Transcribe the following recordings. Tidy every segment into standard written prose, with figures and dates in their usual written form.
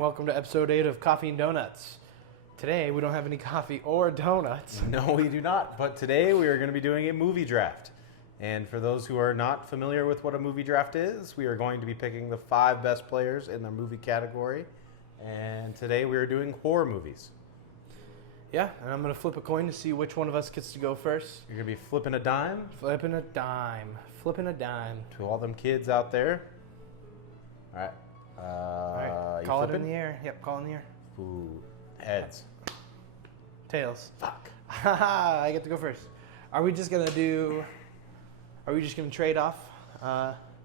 welcome to episode 8 of Coffee and Donuts. Today, we don't have any coffee or donuts. No, we do not. But today, we are going to be doing a movie draft. And for those who are not familiar with what a movie draft is, we are going to be picking the 5 best players in the movie category. And today, we are doing horror movies. Yeah, and I'm going to flip a coin to see which one of us gets to go first. You're going to be flipping a dime. Flipping a dime. Flipping a dime. To all them kids out there. All right. All right, call it in the air. Yep, call in the air. Ooh, heads. Tails. Fuck. Haha, I get to go first. Are we just going to trade off?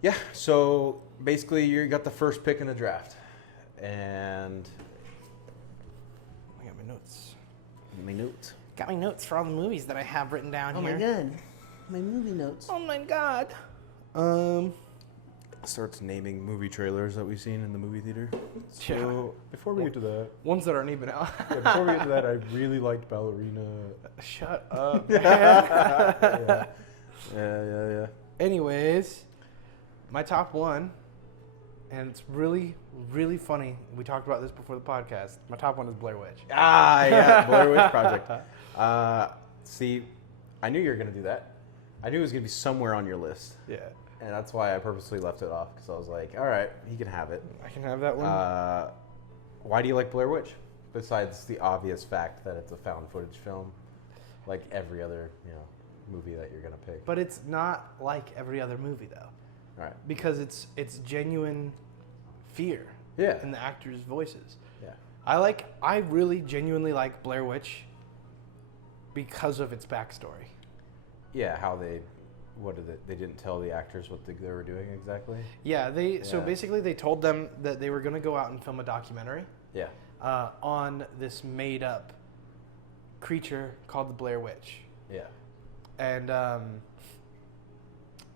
Yeah, so basically you got the first pick in the draft. And I got my notes. Got my notes for all the movies that I have written down here. Oh my god. My movie notes. Oh my god. Starts naming movie trailers that we've seen in the movie theater. So Yeah. before we get to that, Ones that aren't even out. before we get to that, I really liked Ballerina. Shut up, Yeah. Yeah. Anyways, my top one, and it's really, really funny. We talked about this before the podcast. My top one is Blair Witch. Yeah, Blair Witch Project. See, I knew you were gonna do that. I knew it was gonna be somewhere on your list. Yeah. And that's why I purposely left it off, because I was like, all right, he can have it. I can have that one. Why do you like Blair Witch? Besides the obvious fact that it's a found footage film, like every other movie that you're gonna pick. But it's not like every other movie, though. All right. Because it's genuine fear in the actors' voices. Yeah. I really genuinely like Blair Witch because of its backstory. Yeah, how they didn't tell the actors what they were doing exactly? Yeah, so basically they told them that they were going to go out and film a documentary. Yeah. On this made-up creature called the Blair Witch. Yeah. And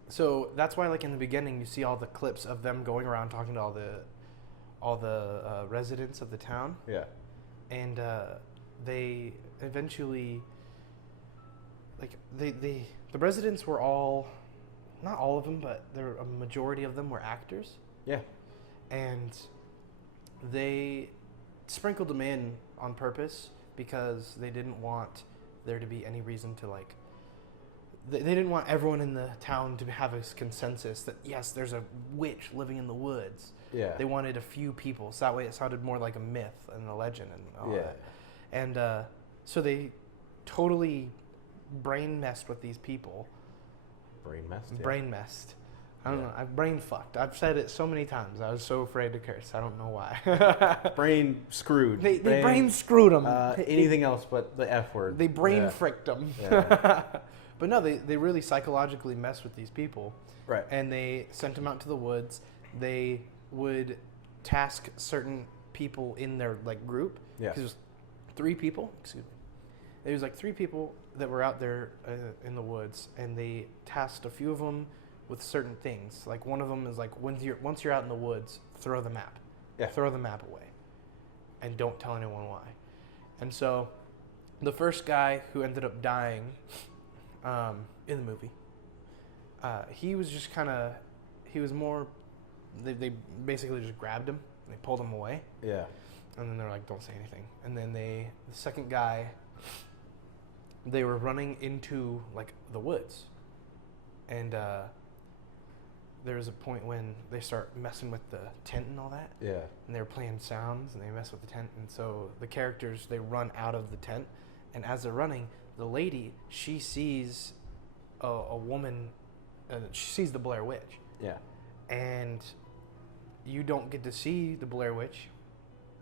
so that's why, like, in the beginning, you see all the clips of them going around talking to all the residents of the town. Yeah. And they eventually, like, the residents were all, not all of them, but a majority of them were actors. Yeah. And they sprinkled them in on purpose because they didn't want there to be any reason to, like, they didn't want everyone in the town to have a consensus that, yes, there's a witch living in the woods. Yeah. They wanted a few people, so that way it sounded more like a myth and a legend and all that. And so they totally brain messed with these people. Brain messed? Yeah. Brain messed. I don't know. I've brain fucked. I've said it so many times. I was so afraid to curse. I don't know why. Brain screwed. They brain screwed them. Anything else but the F word. They brain fricked them. Yeah. But no, they really psychologically messed with these people. Right. And they sent them out to the woods. They would task certain people in their, like, group. Yeah. Because it was 3 people. Excuse me. There was, like, 3 people that were out there in the woods, and they tasked a few of them with certain things. Like, one of them is, like, once you're out in the woods, throw the map. Yeah. Throw the map away. And don't tell anyone why. And so the first guy who ended up dying in the movie, he was just he was more, they basically just grabbed him, and they pulled him away. Yeah. And then they're like, don't say anything. And then the second guy, they were running into, like, the woods. And there was a point when they start messing with the tent and all that. Yeah. And they were playing sounds, and they mess with the tent. And so the characters, they run out of the tent. And as they're running, the lady, she sees a woman, she sees the Blair Witch. Yeah. And you don't get to see the Blair Witch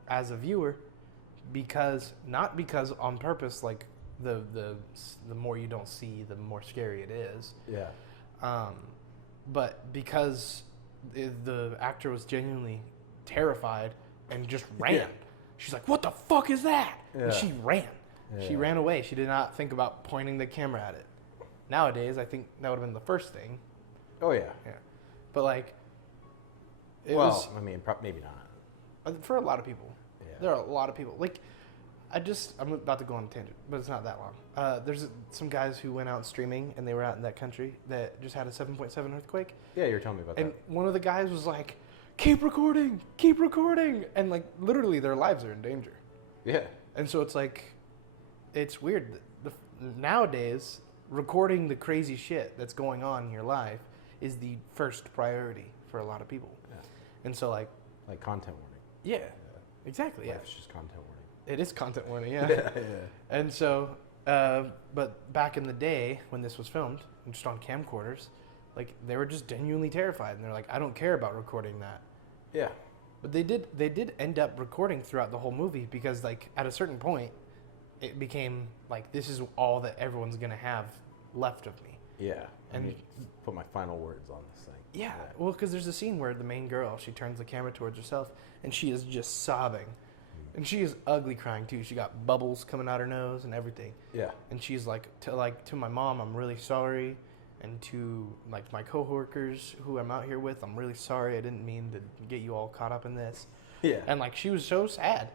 as a viewer not because on purpose, like, the more you don't see, the more scary it is. Yeah. But because the actor was genuinely terrified and just ran. Yeah. She's like, what the fuck is that? Yeah. And she ran. Yeah. She ran away. She did not think about pointing the camera at it. Nowadays, I think that would have been the first thing. Oh, yeah. Yeah. But, like, I mean, maybe not. for a lot of people. Yeah. There are a lot of people. Like, I'm about to go on a tangent, but it's not that long. There's some guys who went out streaming, and they were out in that country that just had a 7.7 earthquake. Yeah, you were telling me about and that. one of the guys was like, keep recording, and like literally their lives are in danger. Yeah. And so it's like, it's weird. Nowadays, recording the crazy shit that's going on in your life is the first priority for a lot of people. Yeah. And so like content warning. Yeah, exactly. Life's just content warning. It is content warning, yeah. Yeah. And so, but back in the day when this was filmed, just on camcorders, like they were just genuinely terrified, and they're like, I don't care about recording that. Yeah. But they did end up recording throughout the whole movie, because like at a certain point, it became like, this is all that everyone's gonna have left of me. Yeah. And I mean, put my final words on this thing. Yeah, well, because there's a scene where the main girl, she turns the camera towards herself, and she is just sobbing. And she is ugly crying, too. She got bubbles coming out her nose and everything. Yeah. And she's like, to my mom, I'm really sorry. And to, like, my coworkers who I'm out here with, I'm really sorry. I didn't mean to get you all caught up in this. Yeah. And, like, she was so sad.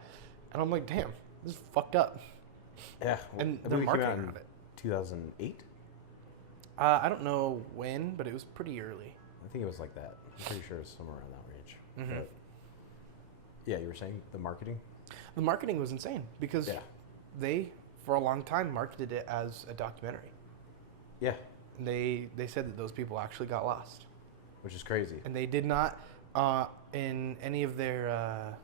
And I'm like, damn, this is fucked up. Yeah. And I they're believe it came marketing out in around it. 2008? I don't know when, but it was pretty early. I think it was like that. I'm pretty sure it was somewhere around that range. Mm-hmm. But yeah, you were saying the marketing? The marketing was insane, because they, for a long time, marketed it as a documentary. Yeah. And they said that those people actually got lost. Which is crazy. And they did not, in any of their,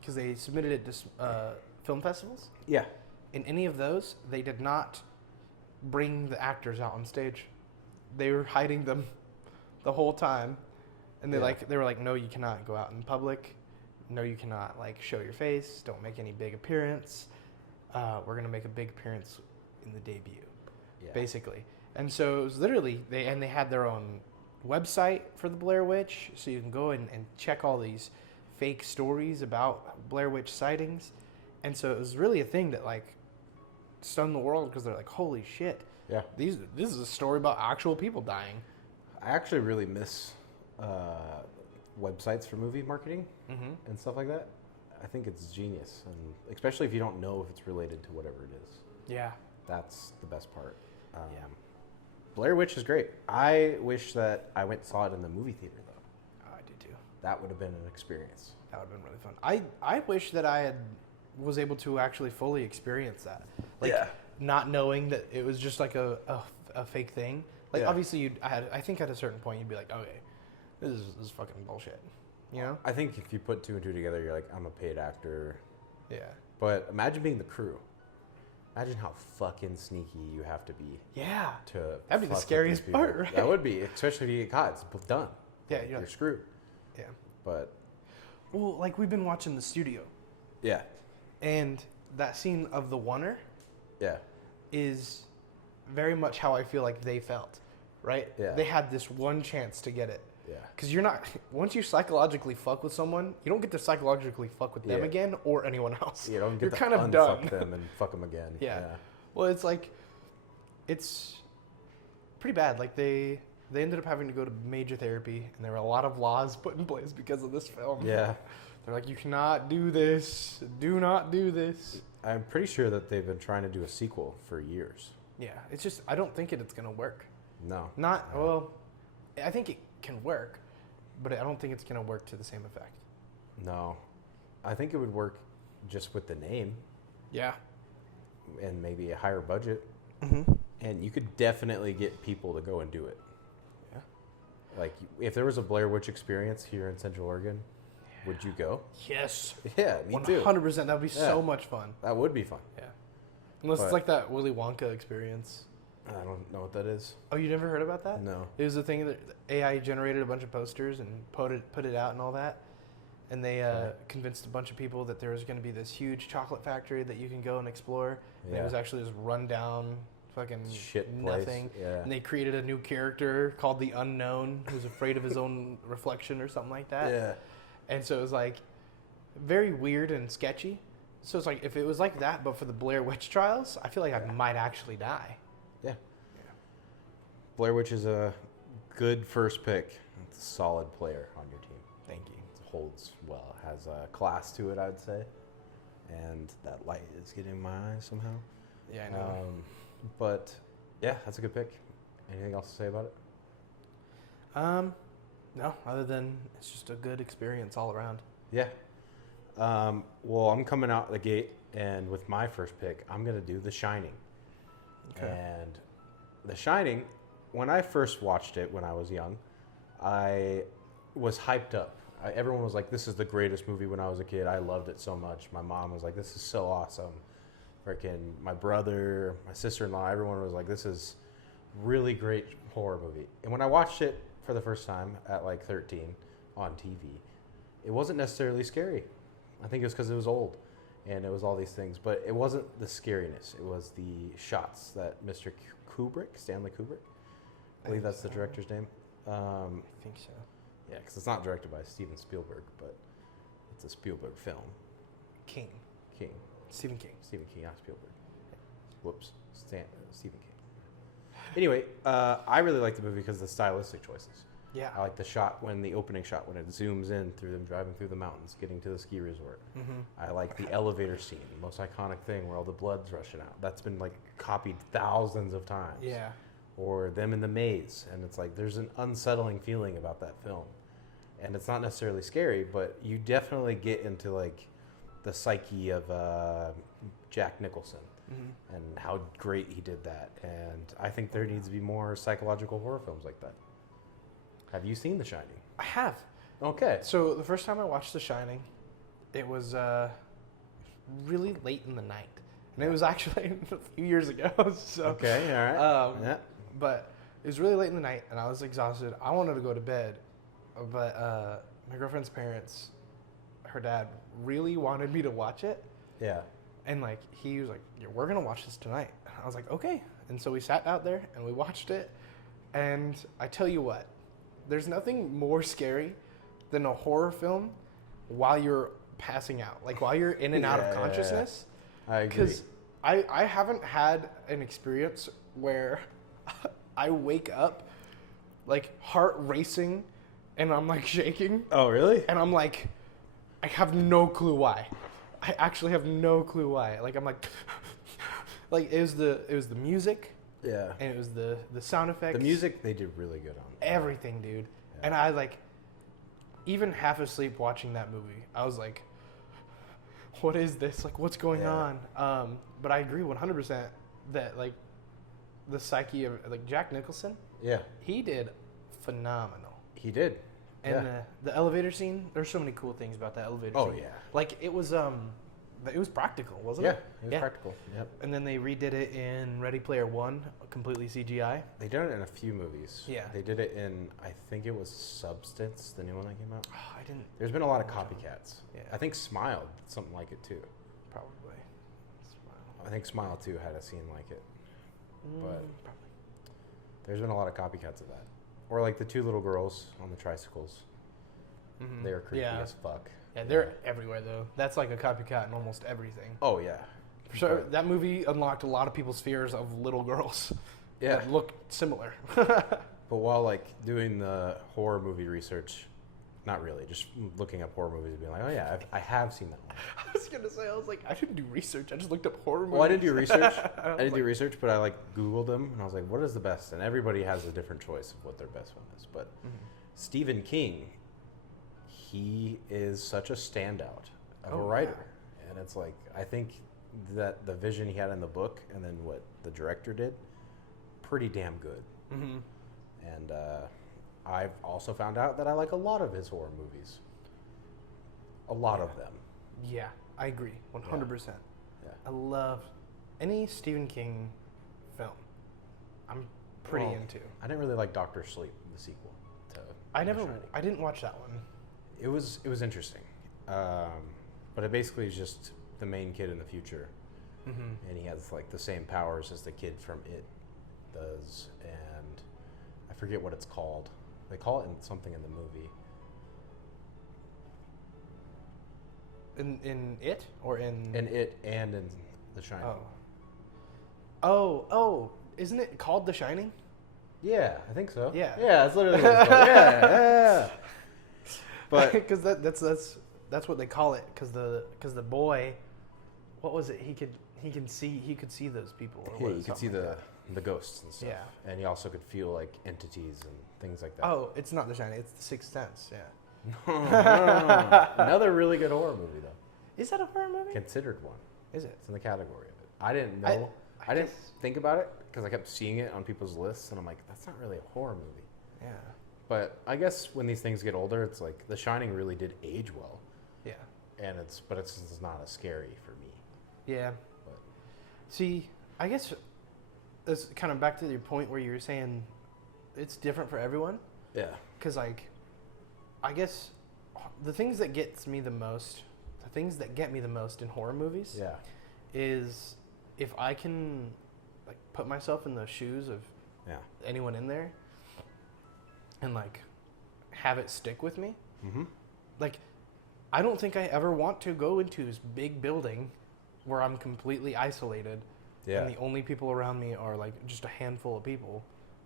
because they submitted it to film festivals. Yeah. In any of those, they did not bring the actors out on stage. They were hiding them the whole time. And they were like, no, you cannot go out in public. No, you cannot like show your face. Don't make any big appearance. We're gonna make a big appearance in the debut, basically. And so it was literally they had their own website for the Blair Witch, so you can go and check all these fake stories about Blair Witch sightings. And so it was really a thing that like stunned the world, because they're like, holy shit. Yeah. This is a story about actual people dying. I actually really miss websites for movie marketing and stuff like that. I think it's genius, and especially if you don't know if it's related to whatever it is. Yeah. That's the best part. Blair Witch is great. I wish that I went and saw it in the movie theater, though. I did too. That would have been an experience. That would have been really fun. I wish that I was able to actually fully experience that. Like, not knowing that it was just like a fake thing. Like, obviously, I think at a certain point, you'd be like, okay, this is fucking bullshit. You know? I think if you put two and two together, you're like, I'm a paid actor. Yeah. But imagine being the crew. Imagine how fucking sneaky you have to be. Yeah. That'd be the scariest part, right? That would be, especially if you get caught. It's done. Yeah, like, you're screwed. Yeah. But. Well, like, we've been watching The Studio. Yeah. And that scene of the oner. Yeah. Is very much how I feel like they felt, right? Yeah. They had this one chance to get it. Yeah. Because you're not, once you psychologically fuck with someone, you don't get to psychologically fuck with them again or anyone else. You don't get you're to kind of done. them and fuck them again. Yeah. Well, it's like, it's pretty bad. Like they ended up having to go to major therapy, and there were a lot of laws put in place because of this film. Yeah. They're like, you cannot do this. Do not do this. I'm pretty sure that they've been trying to do a sequel for years. Yeah. It's just, I don't think it's going to work. No. Well, I think it can work, but I don't think it's going to work to the same effect. No. I think it would work just with the name. Yeah. And maybe a higher budget. Mm-hmm. And you could definitely get people to go and do it. Yeah. Like, if there was a Blair Witch experience here in Central Oregon, would you go? Yes. Yeah, me too. 100%. That would be so much fun. That would be fun. Yeah. Unless it's like that Willy Wonka experience. I don't know what that is. Oh, you never heard about that? No. It was a thing that AI generated a bunch of posters and put it out and all that. And they convinced a bunch of people that there was going to be this huge chocolate factory that you can go and explore. And it was actually this rundown fucking shit nothing. Place. Yeah. And they created a new character called the Unknown, who's afraid of his own reflection or something like that. Yeah. And so it was like very weird and sketchy. So it's like, if it was like that, but for the Blair Witch trials, I feel like I might actually die. Yeah. Blair Witch is a good first pick. It's a solid player on your team. Thank you. It holds well. It has a class to it, I'd say. And that light is getting in my eyes somehow. Yeah, I know. But yeah, that's a good pick. Anything else to say about it? No, other than it's just a good experience all around. Yeah. Well, I'm coming out the gate, and with my first pick, I'm going to do The Shining. Okay. And The Shining, when I first watched it when I was young, I was hyped up. Everyone was like, this is the greatest movie when I was a kid. I loved it so much. My mom was like, this is so awesome. Freaking my brother, my sister-in-law, everyone was like, this is really great horror movie. And when I watched it for the first time at like 13 on TV, it wasn't necessarily scary. I think it was because it was old and it was all these things, but it wasn't the scariness. It was the shots that Mr. Kubrick, Stanley Kubrick, I believe that's the director's name. I think so. Yeah, because it's not directed by Steven Spielberg, but it's a Spielberg film. King. Stephen King. Stephen King, not Spielberg. Whoops. Stephen King. Anyway, I really like the movie because of the stylistic choices. Yeah. I like the the opening shot when it zooms in through them driving through the mountains, getting to the ski resort. Mm-hmm. I like the elevator scene, the most iconic thing where all the blood's rushing out. That's been like copied thousands of times. Yeah. Or them in the maze, and it's like there's an unsettling feeling about that film, and it's not necessarily scary, but you definitely get into like the psyche of Jack Nicholson and how great he did that. And I think there needs to be more psychological horror films like that. Have you seen The Shining? I have. Okay. So the first time I watched The Shining, it was really late in the night, and it was actually a few years ago. So Okay. All right. Yeah. But it was really late in the night, and I was exhausted. I wanted to go to bed, but my girlfriend's parents, her dad, really wanted me to watch it. Yeah. And, like, he was like, yeah, we're going to watch this tonight. And I was like, okay. And so we sat out there, and we watched it. And I tell you what, there's nothing more scary than a horror film while you're passing out. Like, while you're in and out of consciousness. I agree. Because I haven't had an experience where I wake up, like, heart racing, and I'm, like, shaking. Oh, really? And I'm, like, I have no clue why. I actually have no clue why. Like, I'm, like, like, it was the music. Yeah. And it was the sound effects. The music they did really good on. Everything, dude. Yeah. And I, like, even half asleep watching that movie, I was like, what is this? Like, what's going on? But I agree 100% that, like, the psyche of, like, Jack Nicholson. Yeah. He did phenomenal. He did. And the elevator scene, there's so many cool things about that elevator scene. Oh, yeah. Like, it was practical, wasn't Yeah, it? it was practical. Yep. And then they redid it in Ready Player One, completely CGI. They did it in a few movies. Yeah. They did it in, I think it was Substance, the new one that came out. Oh, I didn't. There's been a lot of copycats. Yeah. I think Smile did something like it too. Probably. I think Smile 2 had a scene like it. But probably. There's been a lot of copycats of that. Or like the two little girls on the tricycles. Mm-hmm. They were creepy as fuck. Yeah, they're everywhere though. That's like a copycat in almost everything. Oh yeah. So that movie unlocked a lot of people's fears of little girls. Yeah. That look similar. But while like doing the horror movie research, not really, just looking up horror movies and being like, oh yeah, I have seen that one. I was gonna say, I was like, I didn't do research. I just looked up horror movies. Well, I didn't do research. I didn't do research, but I like Googled them and I was like, what is the best? And everybody has a different choice of what their best one is. But Stephen King, he is such a standout of a writer. Yeah. And it's like, I think that the vision he had in the book and then what the director did, pretty damn good. Mm-hmm. And I've also found out that I like a lot of his horror movies. A lot of them. Yeah, I agree, 100%. Yeah. I love any Stephen King film. I'm pretty into. I didn't really like Doctor Sleep, the sequel to I The didn't watch that one. It was interesting, but it basically is just the main kid in the future, and he has like the same powers as the kid from It does, and I forget what it's called. They call it something in the movie. In It or in It and in The Shining. Oh, isn't it called The Shining? Yeah, I think so. Yeah. Yeah, that's literally what it's called. Yeah. But because that's what they call it. Because the boy, what was it? he could see those people. Or Yeah, what- you could see something like the ghosts and stuff. Yeah. And you also could feel like entities and things like that. Oh, it's not The Shining. It's The Sixth Sense. Yeah. Another really good horror movie though. Is that a horror movie? Considered one. Is it? It's in the category of it. I didn't know. I didn't think about it because I kept seeing it on people's lists, and I'm like, that's not really a horror movie. Yeah. But I guess when these things get older, it's like The Shining really did age well, Yeah. and it's not as scary for me. Yeah. But See, I guess it's kind of back to your point where you were saying it's different for everyone. yeah, Because, like, I guess the things that get me the most in horror movies yeah, is if I can, like, put myself in the shoes of yeah. anyone in there and, like, have it stick with me. Mm-hmm. Like, I don't think I ever want to go into this big building where I'm completely isolated Yeah. and the only people around me are, like, just a handful of people.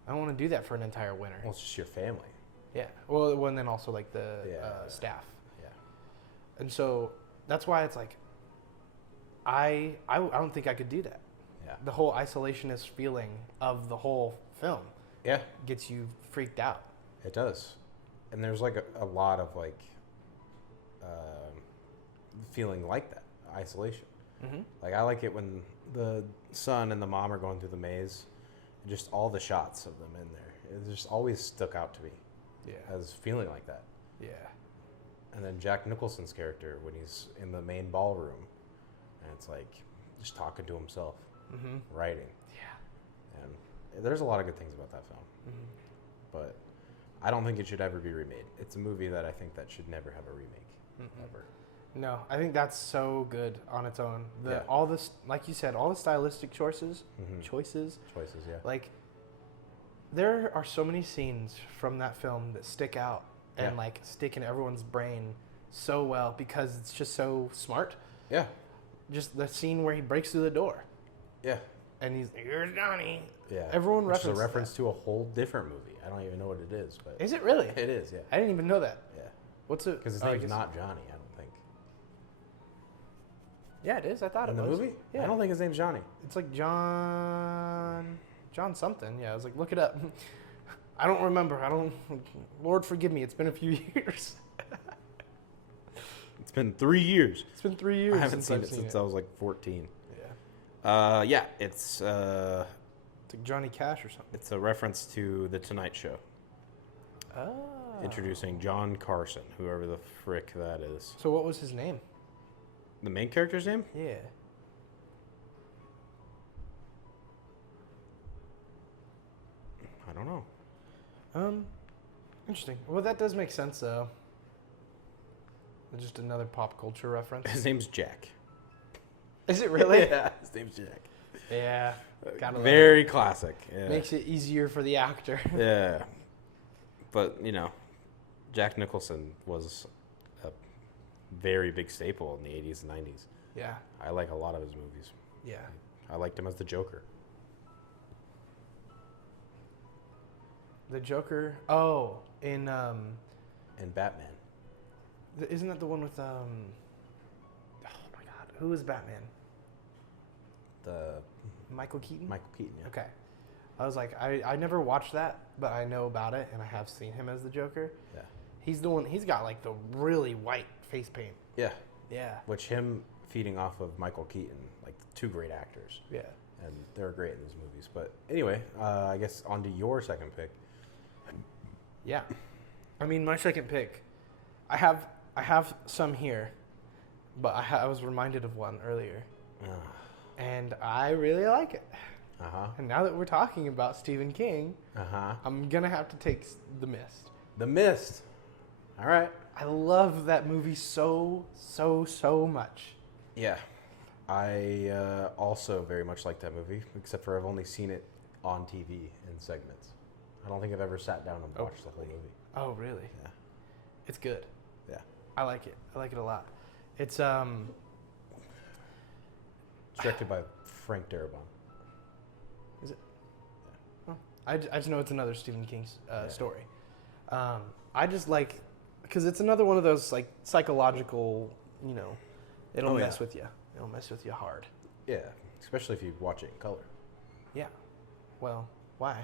I don't want to do that for an entire winter. Well, it's just your family. Yeah. Well, and then also, like, the staff. Yeah. And so that's why it's like, I don't think I could do that. Yeah. The whole isolationist feeling of the whole film Yeah. gets you freaked out. It does. And there's like a lot of like feeling like that, isolation. Mm-hmm. Like I like it when the son and the mom are going through the maze, and just all the shots of them in there. It just always stuck out to me Yeah. as feeling like that. Yeah. And then Jack Nicholson's character when he's in the main ballroom, and it's like just talking to himself, Mm-hmm. writing. Yeah. And there's a lot of good things about that film, Mm-hmm. but I don't think it should ever be remade. It's a movie that I think that should never have a remake, Mm-mm. ever. No, I think that's so good on its own. Yeah. All this, like you said, all the stylistic choices, Mhm. choices, Yeah. like there are so many scenes from that film that stick out and Yeah. like stick in everyone's brain so well because it's just so smart. Yeah. Just the scene where he breaks through the door Yeah. and he's here's Johnny. Yeah. Everyone Which is a references reference to a whole different movie. I don't even know what it is, but Is it really? it is, yeah. I didn't even know that. Yeah. What's it? Because his oh, I name's guess- not Johnny, I don't think. Yeah, it is. I thought In it the was. movie? Yeah. I don't think his name's Johnny. It's like John something. Yeah, I was like, look it up. I don't remember. Lord forgive me. It's been a few years. It's been 3 years. It's been 3 years I haven't since seen I've it seen since it. I was like 14. Yeah. Yeah, it's It's like Johnny Cash or something. it's a reference to The Tonight Show, Oh. introducing John Carson, whoever the frick that is. So what was his name? The main character's name? Yeah. I don't know. Interesting. Well, that does make sense though. Just another pop culture reference. His name's Jack. Is it really? Yeah, his name's Jack. Yeah. Gotta love Very classic. Yeah. it. Makes it easier for the actor. Yeah. But, you know, Jack Nicholson was a very big staple in the 80s and 90s. Yeah. I like a lot of his movies. Yeah. I liked him as the Joker. The Joker. Oh, in And Batman. isn't that the one with oh my God, who is Batman? The Michael Keaton? Michael Keaton, yeah. Okay. I was like, I never watched that, but I know about it, and I have seen him as the Joker. Yeah. He's the one, he's got like the really white face paint. Yeah. Yeah. Which him feeding off of Michael Keaton, like two great actors. Yeah. And they're great in these movies. But anyway, I guess on to your second pick. Yeah. I mean, my second pick, I have some here, but I was reminded of one earlier, and I really like it. Uh-huh. And now that we're talking about Stephen King, Uh-huh. I'm going to have to take The Mist. The Mist. All right. I love that movie so much. Yeah. I also very much like that movie, except for I've only seen it on TV in segments. I don't think I've ever sat down and watched the whole movie. Oh, really? Yeah. It's good. Yeah. I like it. I like it a lot. It's It's directed by Frank Darabont. Is it? Yeah. Oh, I just know it's another Stephen King story. I just like, because it's another one of those like psychological, it'll Oh, mess yeah. with you. It'll mess with you hard. Yeah. especially if you watch it in color. Yeah. Well, why?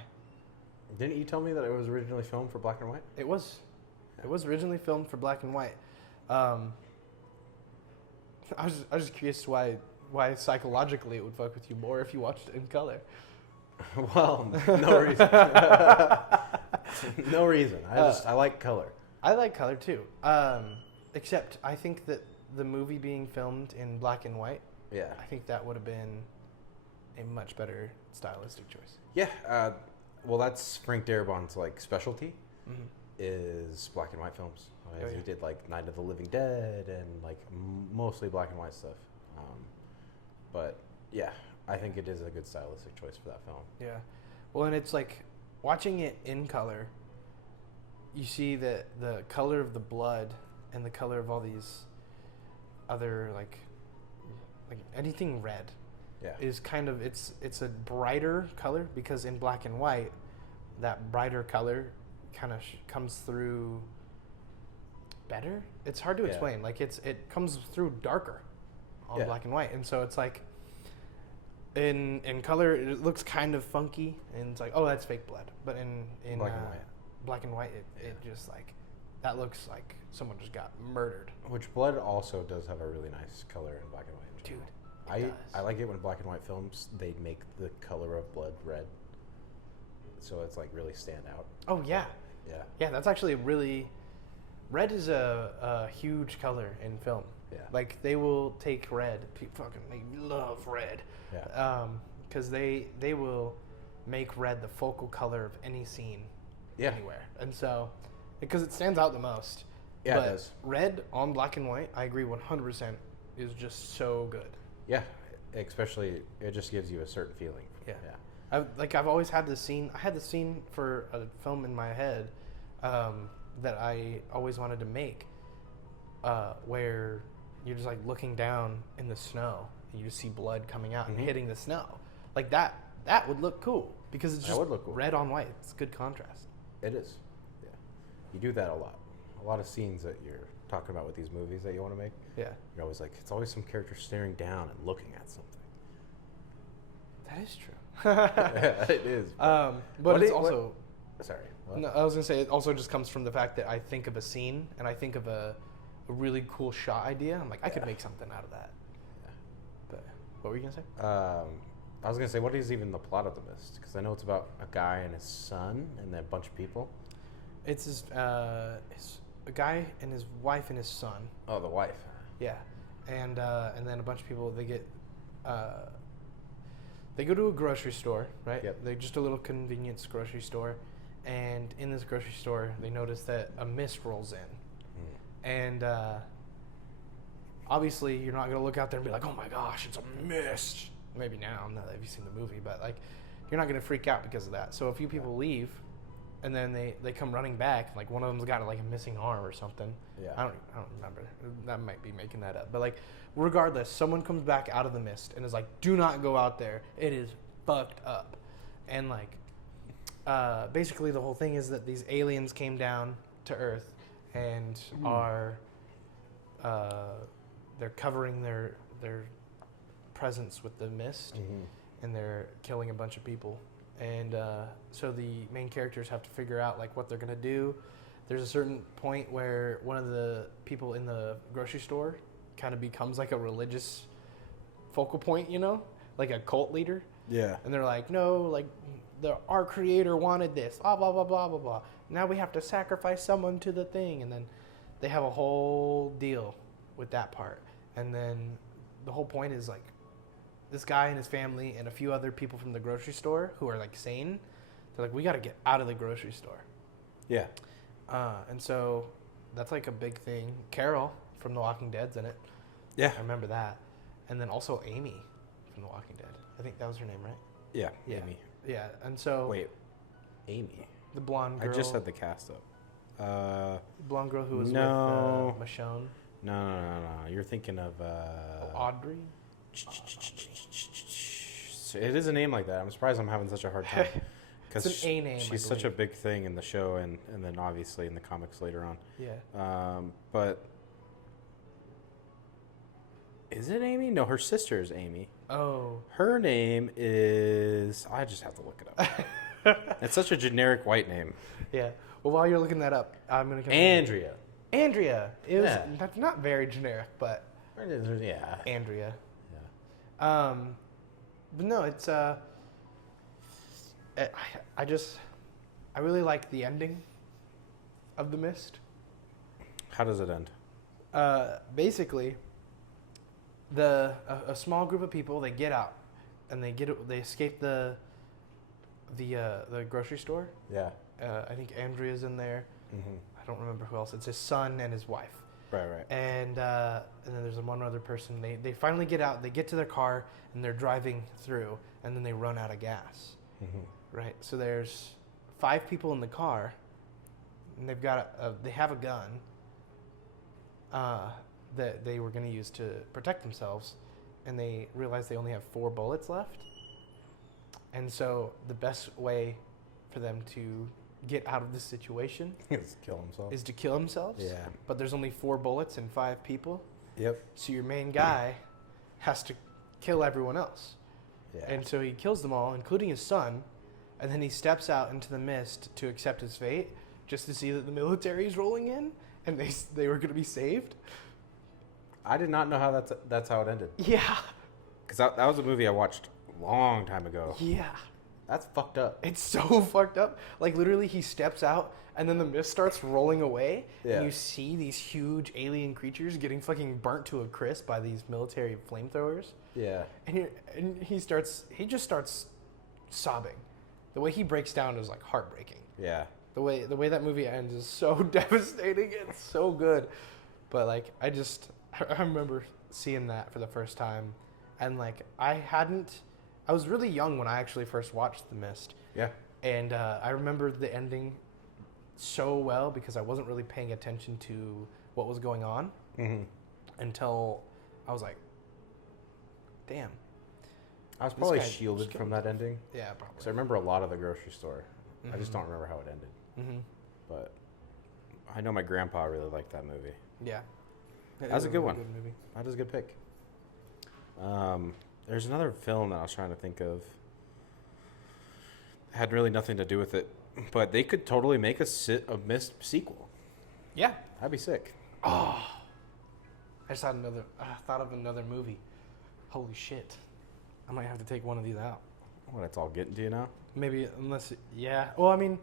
Didn't you tell me that it was originally filmed for black and white? It was. It was originally filmed for black and white. I was just curious why psychologically it would fuck with you more if you watched it in color. Well, no reason. No reason. I like color. I like color too. Except I think that the movie being filmed in black and white, Yeah. I think that would have been a much better stylistic choice. Yeah. Well, that's Frank Darabont's like specialty Mm-hmm. is black and white films. Oh, yeah. He did like Night of the Living Dead and like mostly black and white stuff. But yeah, I think it is a good stylistic choice for that film. Yeah. Well, and it's like watching it in color, you see that the color of the blood and the color of all these other like anything red Yeah. is kind of it's a brighter color, because in black and white that brighter color kind of comes through better. It's hard to explain. Like it comes through darker on black and white, and so it's like in color it looks kind of funky, and it's like, oh, that's fake blood. But in black and white it just like that looks like someone just got murdered. Which blood also does have a really nice color in black and white. Dude, I like it when black and white films, they make the color of blood red, so it's like really stand out. Oh yeah. Yeah. That's actually really... Red is a huge color in film. Yeah. Like, they will take red. They love red. Yeah. Because they will make red the focal color of any scene anywhere. And so, because it stands out the most. Yeah, but it does. Red on black and white, I agree 100%, is just so good. Yeah. Especially, it just gives you a certain feeling. Yeah. I've always had this scene. I had this scene for a film in my head that I always wanted to make, where you're just like looking down in the snow and you just see blood coming out and hitting the snow. Like that would look cool, because it's just would look cool. red on white. It's good contrast. It is. Yeah. You do that a lot. A lot of scenes that you're talking about with these movies that you want to make. Yeah. You're always like, it's always some character staring down and looking at something. That is true. Yeah, it is. But it's also... Sorry. What? No, I was going to say, it also just comes from the fact that I think of a scene and I think of a really cool shot idea. I'm like, I could make something out of that. Yeah. But what were you going to say? I was going to say, what is even the plot of The Mist? Because I know it's about a guy and his son and then a bunch of people. It's a guy and his wife and his son. Oh, the wife. Yeah. And then a bunch of people, they get... they go to a grocery store, right? Yep. They're just a little convenience grocery store. And in this grocery store, they notice that a mist rolls in. And obviously, you're not going to look out there and be like, oh my gosh, it's a mist. Maybe now, not that you've seen the movie, but like, you're not going to freak out because of that. So a few people leave, and then they come running back. Like, one of them's got like a missing arm or something. Yeah. I don't remember. That might be making that up. But like, regardless, someone comes back out of the mist and is like, do not go out there. It is fucked up. And like, basically the whole thing is that these aliens came down to Earth and are they're covering their presence with the mist, and they're killing a bunch of people. And so the main characters have to figure out like what they're gonna do. There's a certain point where one of the people in the grocery store kind of becomes like a religious focal point, you know, like a cult leader. Yeah. And they're like, no, like our creator wanted this, blah blah blah blah blah blah. Now we have to sacrifice someone to the thing, and then they have a whole deal with that part. And then the whole point is like, this guy and his family and a few other people from the grocery store who are like sane, they're like, we got to get out of the grocery store. Yeah. And so that's like a big thing. Carol from The Walking Dead's in it. Yeah. I remember that. And then also Amy from The Walking Dead. I think that was her name, right? Yeah. Yeah. Amy. Yeah. And so Wait. Amy. the blonde girl. I just had the cast up. The blonde girl who was with Michonne. No. You're thinking of Audrey. It is a name like that. I'm surprised I'm having such a hard time. It's an A name. She's such a big thing in the show, and then obviously in the comics later on. Yeah. But Is it Amy? No, her sister is Amy. Oh. Her name is... I just have to look it up. It's such a generic white name. Yeah. Well, while you're looking that up, I'm going to... Andrea. Andrea. It was not very generic, but... Yeah. Andrea. Yeah. But no, it's... I really like the ending of The Mist. How does it end? Basically, a small group of people, they get out and they escape the grocery store. Yeah. I think Andrea's in there. Mm-hmm. I don't remember who else. It's his son and his wife. Right. And then there's one other person. They finally get out. They get to their car and they're driving through, and then they run out of gas. Mm-hmm. Right. So there's 5 people in the car, and they have a gun that they were going to use to protect themselves, and they realize they only have 4 bullets left. And so the best way for them to get out of this situation is to kill themselves. Yeah. But there's only 4 bullets and 5 people. Yep. So your main guy has to kill everyone else. Yeah. And so he kills them all, including his son, and then he steps out into the mist to accept his fate, just to see that the military is rolling in, and they were going to be saved. I did not know how that's how it ended. Yeah. Because that was a movie I watched a long time ago. Yeah. That's fucked up. It's so fucked up. Like, literally, he steps out, and then the mist starts rolling away, and you see these huge alien creatures getting fucking burnt to a crisp by these military flamethrowers. Yeah. And he just starts sobbing. The way he breaks down is, like, heartbreaking. Yeah. The way that movie ends is so devastating. It's so good. But, like, I remember seeing that for the first time, and, like, I was really young when I actually first watched The Mist. Yeah. And I remember the ending so well because I wasn't really paying attention to what was going on until I was like, damn. I was probably shielded from that ending. Yeah, probably. Because I remember a lot of the grocery store. I just don't remember how it ended. Mm-hmm. But I know my grandpa really liked that movie. Yeah. That was a good one. Good movie. That was a good pick. There's another film that I was trying to think of. Had really nothing to do with it, but they could totally make a Mist sequel. Yeah. That'd be sick. Oh. I just thought of another movie. Holy shit. I might have to take one of these out. What, it's all getting to you now? Maybe, yeah. Well, I mean,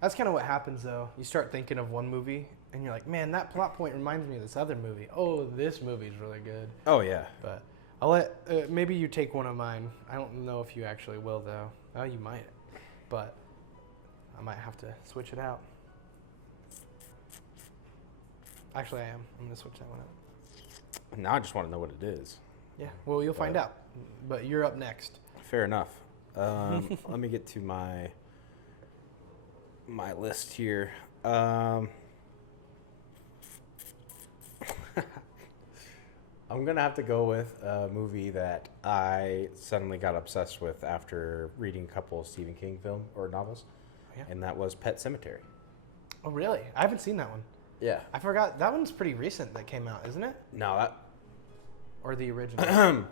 that's kind of what happens, though. You start thinking of one movie, and you're like, man, that plot point reminds me of this other movie. Oh, this movie's really good. Oh, yeah. But I'll let, maybe you take one of mine. I don't know if you actually will, though. Oh, you might. But I might have to switch it out. Actually, I am. I'm going to switch that one out. Now I just want to know what it is. Yeah, well, you'll find out. But you're up next. Fair enough. Let me get to my list here. I'm going to have to go with a movie that I suddenly got obsessed with after reading a couple of Stephen King novels, and that was Pet Sematary. Oh, really? I haven't seen that one. Yeah. I forgot. That one's pretty recent that came out, isn't it? No, that... Or the original?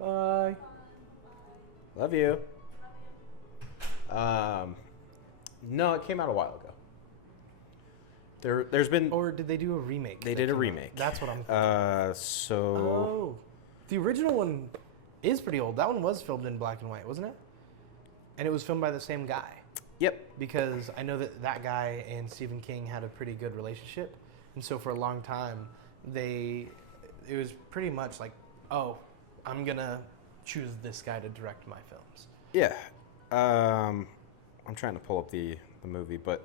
Bye. Love you. No, it came out a while ago. There's been... Or did they do a remake? They did a remake. That's what I'm thinking. Oh. The original one is pretty old. That one was filmed in black and white, wasn't it? And it was filmed by the same guy. Yep. Because I know that guy and Stephen King had a pretty good relationship. And so for a long time, it was pretty much like, oh, I'm going to choose this guy to direct my films. Yeah. I'm trying to pull up the movie, but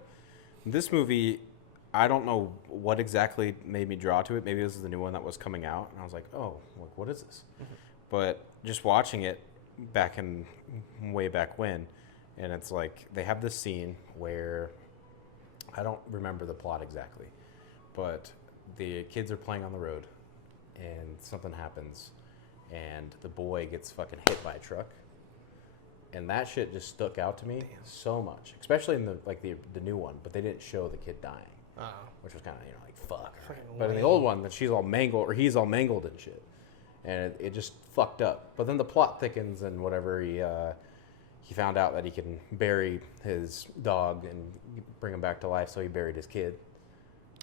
this movie, I don't know what exactly made me draw to it. Maybe this is the new one that was coming out, and I was like, oh, what is this? Mm-hmm. But just watching it way back when, and it's like they have this scene where I don't remember the plot exactly, but the kids are playing on the road, and something happens, and the boy gets fucking hit by a truck. And that shit just stuck out to me so much, especially in the new one. But they didn't show the kid dying. which was kind of like fuck. Fucking But in the lame. old one, that she's all mangled or he's all mangled and shit, and it just fucked up. But then the plot thickens and whatever. He found out that he can bury his dog and bring him back to life, so he buried his kid.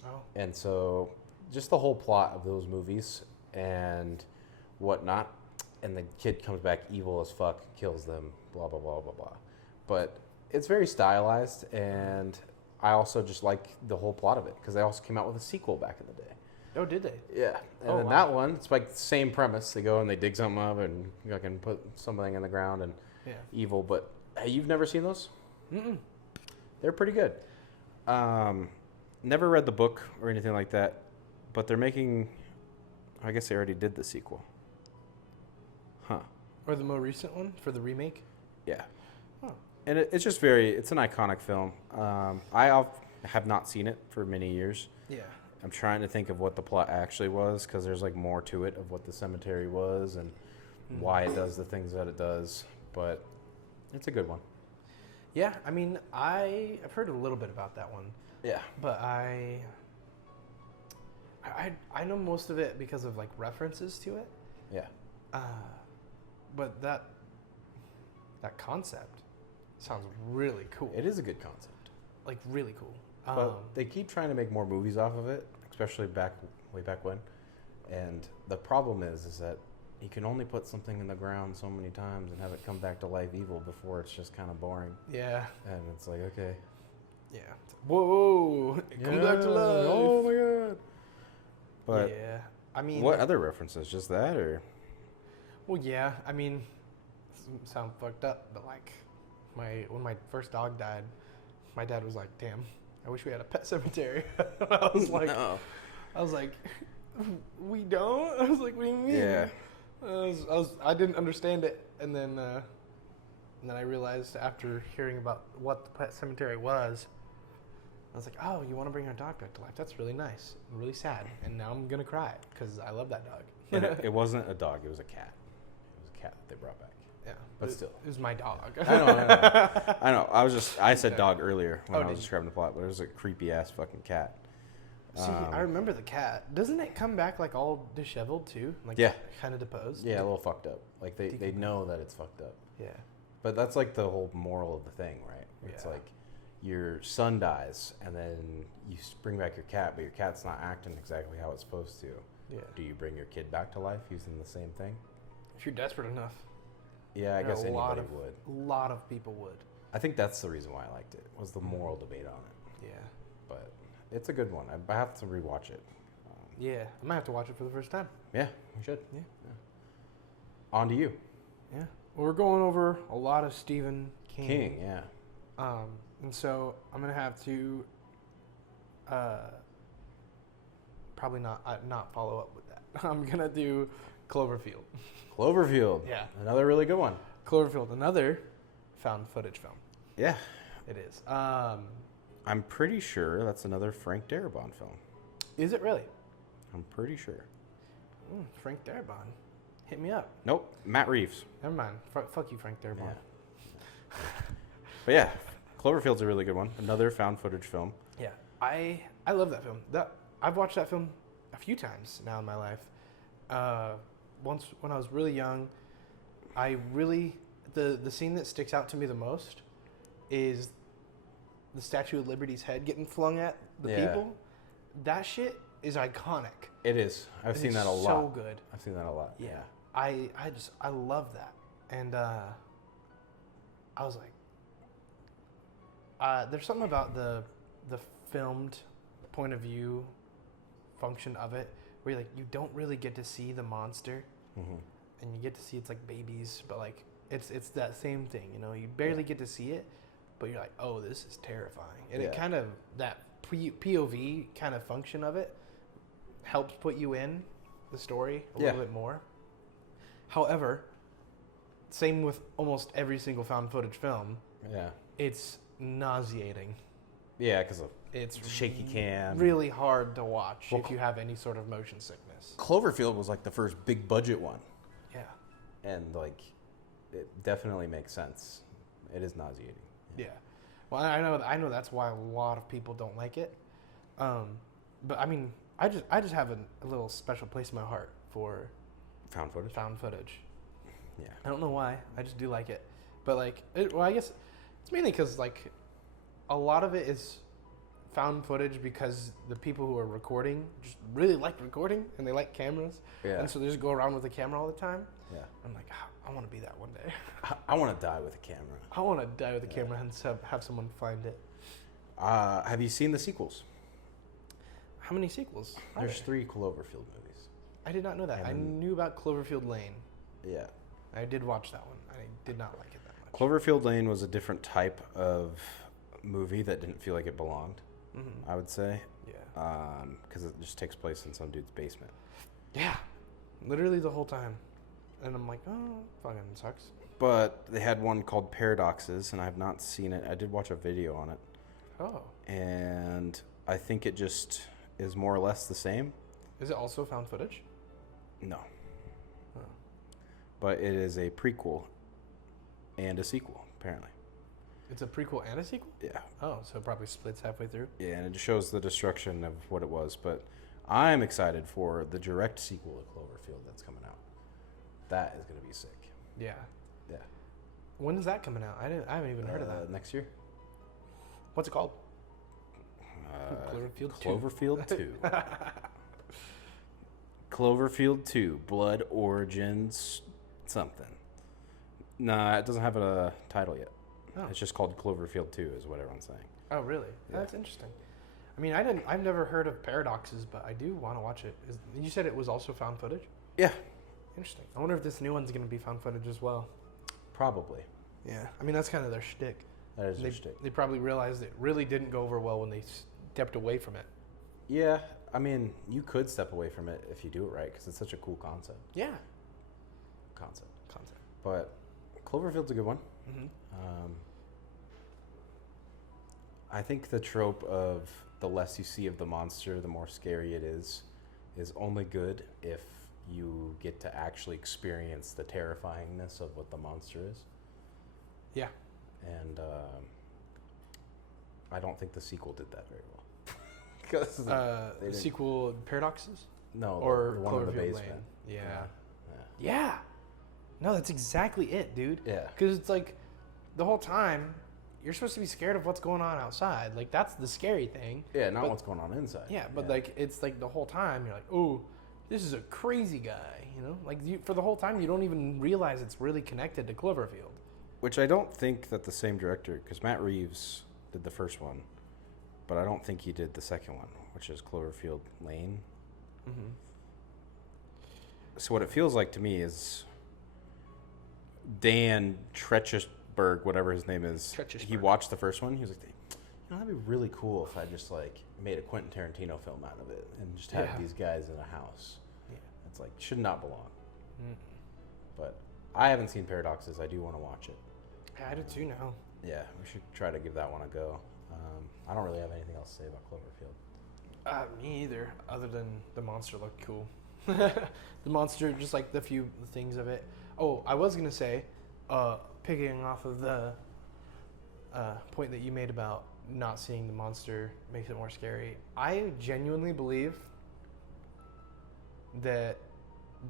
Oh. And so just the whole plot of those movies and whatnot, and the kid comes back evil as fuck, kills them, blah, blah, blah, blah, blah. But it's very stylized, and I also just like the whole plot of it, because they also came out with a sequel back in the day. Oh, did they? Yeah. And then that one, it's like the same premise. They go and they dig something up and can put something in the ground and evil. But hey, you've never seen those? Mm-mm. They're pretty good. Never read the book or anything like that, but they're making, I guess they already did the sequel. Huh. Or the more recent one for the remake? Yeah. Oh. And it's just it's an iconic film. I have not seen it for many years. Yeah. I'm trying to think of what the plot actually was, because there's like more to it of what the cemetery was and why it does the things that it does. But it's a good one. Yeah, I mean, I've heard a little bit about that one. Yeah. But I know most of it because of like references to it. Yeah. But that concept sounds really cool. It is a good concept. Like really cool. But they keep trying to make more movies off of it, especially way back when. And the problem is that you can only put something in the ground so many times and have it come back to life evil before it's just kind of boring. Yeah. And it's like, okay. Yeah. Whoa! Come back to life. Oh my god. But yeah, I mean, what other references? Just that, or? Well, yeah. I mean, sound fucked up, but like, when my first dog died, my dad was like, "Damn, I wish we had a pet cemetery." I was like, No. "We don't." I was like, "What do you mean?" Yeah. I didn't understand it, and then I realized after hearing about what the pet cemetery was, I was like, "Oh, you want to bring our dog back to life? That's really nice and really sad." And now I'm gonna cry because I love that dog. And it wasn't a dog; it was a cat. It was a cat that they brought back. Yeah, but still, it was my dog. I know. I said dog earlier when I was describing the plot, but it was a creepy ass fucking cat. See, I remember the cat. Doesn't it come back like all disheveled too? Like kind of deposed. Yeah, a little fucked up. Like they know that it's fucked up. Yeah. But that's like the whole moral of the thing, right? It's like your son dies, and then you bring back your cat, but your cat's not acting exactly how it's supposed to. Yeah. Do you bring your kid back to life using the same thing? If you're desperate enough. Yeah, I guess anybody would. A lot of people would. I think that's the reason why I liked it, was the moral debate on it. Yeah. But it's a good one. I have to rewatch it. Yeah, I might have to watch it for the first time. Yeah, you should. Yeah. On to you. Yeah. Well, we're going over a lot of Stephen King. Yeah. And so I'm gonna have to probably not follow up with that. I'm gonna do Cloverfield. Cloverfield. Yeah. Another really good one. Cloverfield, another found footage film. Yeah. It is. I'm pretty sure that's another Frank Darabont film. Is it really? I'm pretty sure. Frank Darabont. Hit me up. Nope. Matt Reeves. Never mind. Fuck you, Frank Darabont. Yeah. But yeah, Cloverfield's a really good one. Another found footage film. Yeah. I love that film. I've watched that film a few times now in my life. Once when I was really young, the scene that sticks out to me the most is the Statue of Liberty's head getting flung at the people. That shit is iconic. It is. I've seen that a lot. So good. I've seen that a lot. Yeah. I love that. And I was like, there's something about the filmed point of view function of it where you don't really get to see the monster, and you get to see it's like babies, but like it's that same thing, you barely get to see it, but you're like, oh, this is terrifying, and it kind of that POV kind of function of it helps put you in the story a little bit more. However, same with almost every single found footage film. Yeah, it's nauseating. Yeah, because it's shaky cam. Really hard to watch if you have any sort of motion sickness. Cloverfield was like the first big budget one. Yeah. And like, it definitely makes sense. It is nauseating. Yeah. Well, I know that's why a lot of people don't like it. But I mean, I just have a little special place in my heart for Found footage. found footage. Yeah. I don't know why. I just do like it. But like, well, I guess it's mainly because like a lot of it is found footage because the people who are recording just really like recording and they like cameras. Yeah. And so they just go around with a camera all the time. Yeah. I'm like, I want to be that one day. I want to die with a camera. I want to die with a camera and have someone find it. Have you seen the sequels? How many sequels? There's 3 Cloverfield movies. I did not know that. I knew about Cloverfield Lane. Yeah. I did watch that one. I did not like it that much. Cloverfield Lane was a different type of movie that didn't feel like it belonged, I would say. Yeah. Because it just takes place in some dude's basement. Yeah. Literally the whole time. And I'm like, oh, fucking sucks. But they had one called Paradoxes, and I have not seen it. I did watch a video on it. Oh. And I think it just is more or less the same. Is it also found footage? No. Oh. But it is a prequel and a sequel, apparently. It's a prequel and a sequel? Yeah. Oh, so it probably splits halfway through? Yeah, and it just shows the destruction of what it was. But I'm excited for the direct sequel to Cloverfield that's coming out. That is going to be sick. Yeah. Yeah. When is that coming out? I haven't even heard of that. Next year. What's it called? Cloverfield 2. Cloverfield 2. Blood Origins something. Nah, it doesn't have a title yet. Oh. It's just called Cloverfield 2 is what everyone's saying. Oh, really? Yeah. That's interesting. I mean, I've never heard of Paradoxes, but I do want to watch it. You said it was also found footage? Yeah. Interesting. I wonder if this new one's going to be found footage as well. Probably. Yeah. I mean, that's kind of their shtick. That is their shtick. They probably realized it really didn't go over well when they stepped away from it. Yeah. I mean, you could step away from it if you do it right, because it's such a cool concept. Yeah. Concept. But Cloverfield's a good one. mm-hmm. I think the trope of the less you see of the monster, the more scary it is only good if you get to actually experience the terrifyingness of what the monster is. Yeah. And I don't think the sequel did that very well. The sequel, Paradoxes? No, or the one in the Cloverfield basement. Lane. Yeah. No, that's exactly it, dude. Yeah. Because it's like the whole time you're supposed to be scared of what's going on outside. Like that's the scary thing. Yeah, not what's going on inside. Yeah, but like it's like the whole time you're like, oh, this is a crazy guy. You know, like for the whole time you don't even realize it's really connected to Cloverfield. Which I don't think that the same director, because Matt Reeves did the first one, but I don't think he did the second one, which is Cloverfield Lane. Mm-hmm. So what it feels like to me is Dan Trechesberg, whatever his name is, he watched the first one. He was like, that'd be really cool if I just like made a Quentin Tarantino film out of it and just had these guys in a house. Yeah. It's like, should not belong. Mm-mm. But I haven't seen Paradoxes. I do want to watch it. I do too now. Yeah, we should try to give that one a go. I don't really have anything else to say about Cloverfield. Me either, other than the monster looked cool. The monster, just like the few things of it. Oh, I was going to say, picking off of the point that you made about not seeing the monster makes it more scary. I genuinely believe that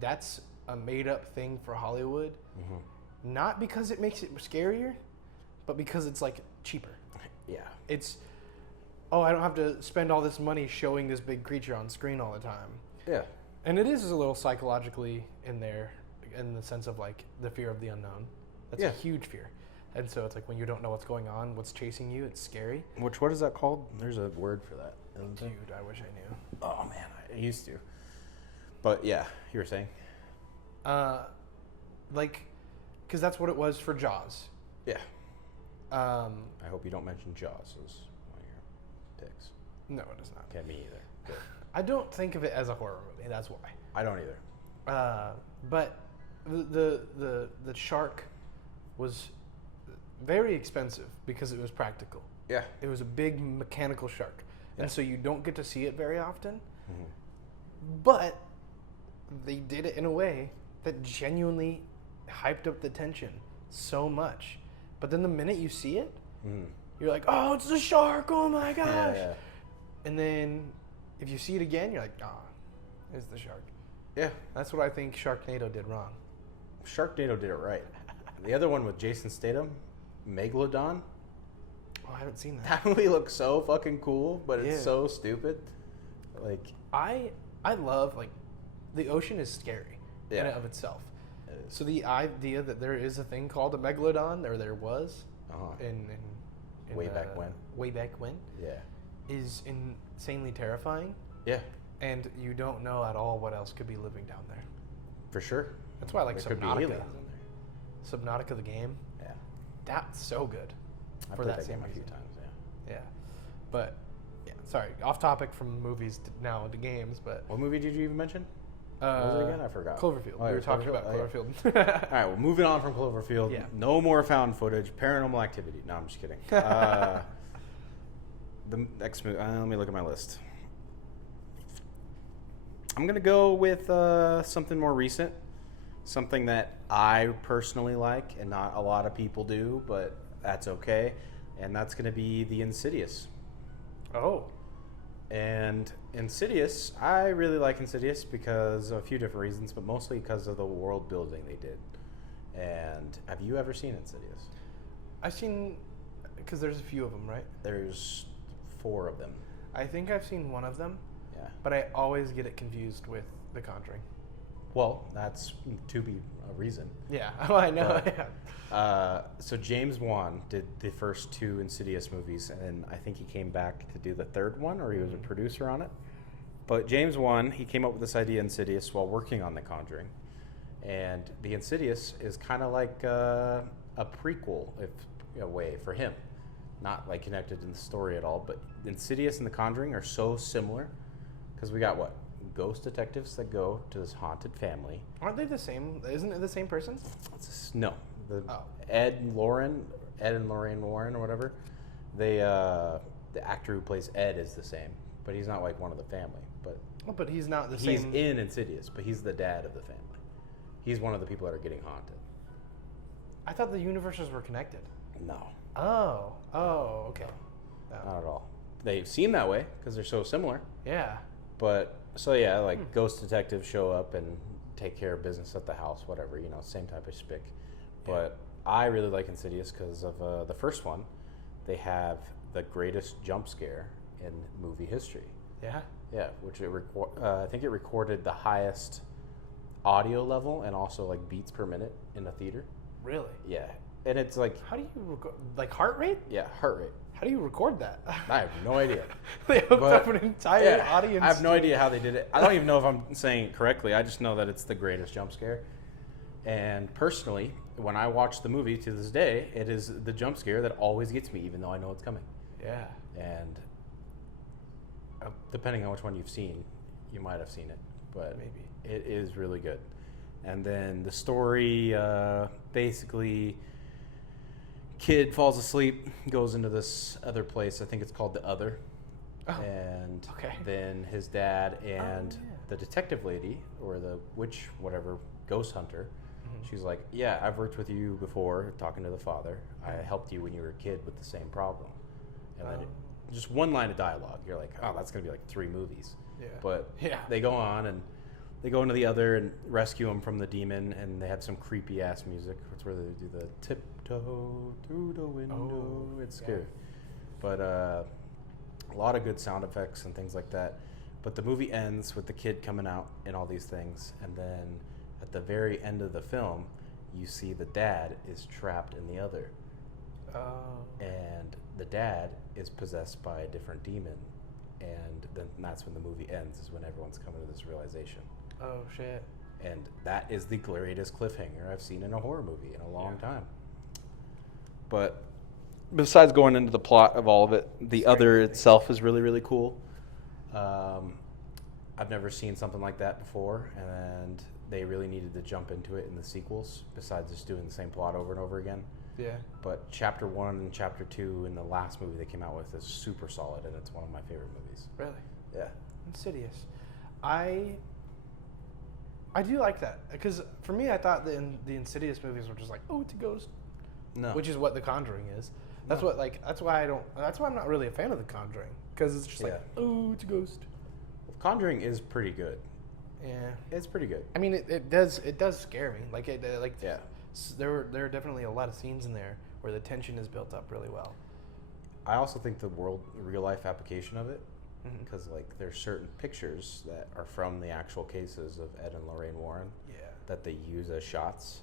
that's a made-up thing for Hollywood. Mm-hmm. Not because it makes it scarier, but because it's like cheaper. Yeah. It's, I don't have to spend all this money showing this big creature on screen all the time. Yeah. And it is a little psychologically in there, in the sense of like the fear of the unknown. That's a huge fear. And so it's like when you don't know what's going on, what's chasing you, it's scary. What is that called? There's a word for that. Dude, I wish I knew. Oh man, I used to. But yeah, you were saying? Because that's what it was for Jaws. Yeah. I hope you don't mention Jaws as one of your picks. No, it is not. Okay, me either. Good. I don't think of it as a horror movie. That's why. I don't either. But the shark was very expensive because it was practical. Yeah. It was a big mechanical shark. And so you don't get to see it very often. Mm-hmm. But they did it in a way that genuinely hyped up the tension so much. But then the minute you see it, you're like, oh, it's a shark. Oh my gosh. Yeah. And then if you see it again, you're like, it's the shark. Yeah. That's what I think Sharknado did wrong. Sharknado did it right. The other one with Jason Statham, Megalodon. Oh, I haven't seen that. That movie looks so fucking cool, but it's Yeah. so stupid. Like, I love, like, the ocean is scary in and of itself. it is. So the idea that there is a thing called a megalodon, or there was, in Way back when. Way back when, Yeah. is insanely terrifying, Yeah, and you don't know at all what else could be living down there. for sure. That's why I like There could be Subnautica. aliens in there. Subnautica, the game, Yeah. that's so good. I've For played that game same a few reason. times, yeah. Yeah, but yeah, sorry, off topic from movies now to games, but What movie did you even mention? What was it again? I forgot. Cloverfield. Oh, We yeah, were talking about Cloverfield? Cloverfield. All right, well, moving on from Cloverfield. Yeah. No more found footage. Paranormal Activity. No, I'm just kidding. The next movie. Let me look at my list. I'm going to go with something more recent. Something that I personally like and not a lot of people do, but that's okay. And that's going to be the Insidious. Oh, And Insidious, I really like Insidious because of a few different reasons, but mostly because of the world building they did. And have you ever seen Insidious? I've seen, because there's a few of them, right? There's 4 of them. I think I've seen one of them, Yeah. but I always get it confused with The Conjuring. Well, that's to be a reason. Yeah, oh, I know. So James Wan did the first 2 Insidious movies, and I think he came back to do the 3rd one, or he was a producer on it. But James Wan, he came up with this idea Insidious while working on The Conjuring. And the Insidious is kind of like a prequel, if in a way, for him. Not like connected in the story at all, but Insidious and The Conjuring are so similar because we got what? Ghost detectives that go to this haunted family. Aren't they the same? Isn't it the same person? No, Oh. Ed and Lorraine Warren or whatever. They the actor who plays Ed is the same, but he's not like one of the family. But Oh, but he's not the he's same. in Insidious, but he's the dad of the family. He's one of the people that are getting haunted. I thought the universes were connected. No, Oh, okay. not at all. They seem that way because they're so similar. Yeah. But so yeah, like ghost detectives show up and take care of business at the house, whatever, same type of spick. But I really like Insidious because of the first one. They have the greatest jump scare in movie history. Yeah. Yeah, which I think it recorded the highest audio level and also like beats per minute in a theater. Really? Yeah, and it's like How do you record? Like heart rate? heart rate. How do you record that? I have no idea. They hooked But, up an entire audience. I have no to- idea how they did it. I don't even know if I'm saying it correctly. I just know that it's the greatest jump scare. And personally, when I watch the movie to this day, it is the jump scare that always gets me, even though I know it's coming. Yeah. And depending on which one you've seen, you might have seen it, but Maybe. it is really good. And then the story, basically, kid falls asleep, goes into this other place. I think it's called the Other. Oh, And okay. then his dad and yeah. the detective lady, or the witch, whatever, ghost hunter, she's like, yeah, I've worked with you before, talking to the father. I helped you when you were a kid with the same problem. And then just one line of dialogue. You're like, oh, that's going to be like 3 movies. Yeah. But Yeah. they go on and they go into the Other and rescue him from the demon, and they have some creepy ass music. It's where they do the tiptoe through the window. It's yeah. scary. But a lot of good sound effects and things like that. But the movie ends with the kid coming out and all these things, and then at the very end of the film, you see the dad is trapped in the Other. Oh. And the dad is possessed by a different demon, and then that's when the movie ends, is when everyone's coming to this realization. Oh shit. And that is the greatest cliffhanger I've seen in a horror movie in a long time. But besides going into the plot of all of it, the Other itself is really, really cool. I've never seen something like that before, and they really needed to jump into it in the sequels, besides just doing the same plot over and over again. Yeah. But Chapter 1 and Chapter 2 in the last movie they came out with is super solid, and it's one of my favorite movies. Really. Yeah. Insidious. I do like that, because for me, I thought the Insidious movies were just like, oh, it's a ghost, No. which is what The Conjuring is. That's No. what that's why I'm not really a fan of The Conjuring, because it's just like, oh, it's a ghost. Conjuring is pretty good. Yeah, It's pretty good. I mean, it does scare me. Like there are definitely a lot of scenes in there where the tension is built up really well. I also think the real life application of it, because like there's certain pictures that are from the actual cases of Ed and Lorraine Warren. Yeah. That they use as shots,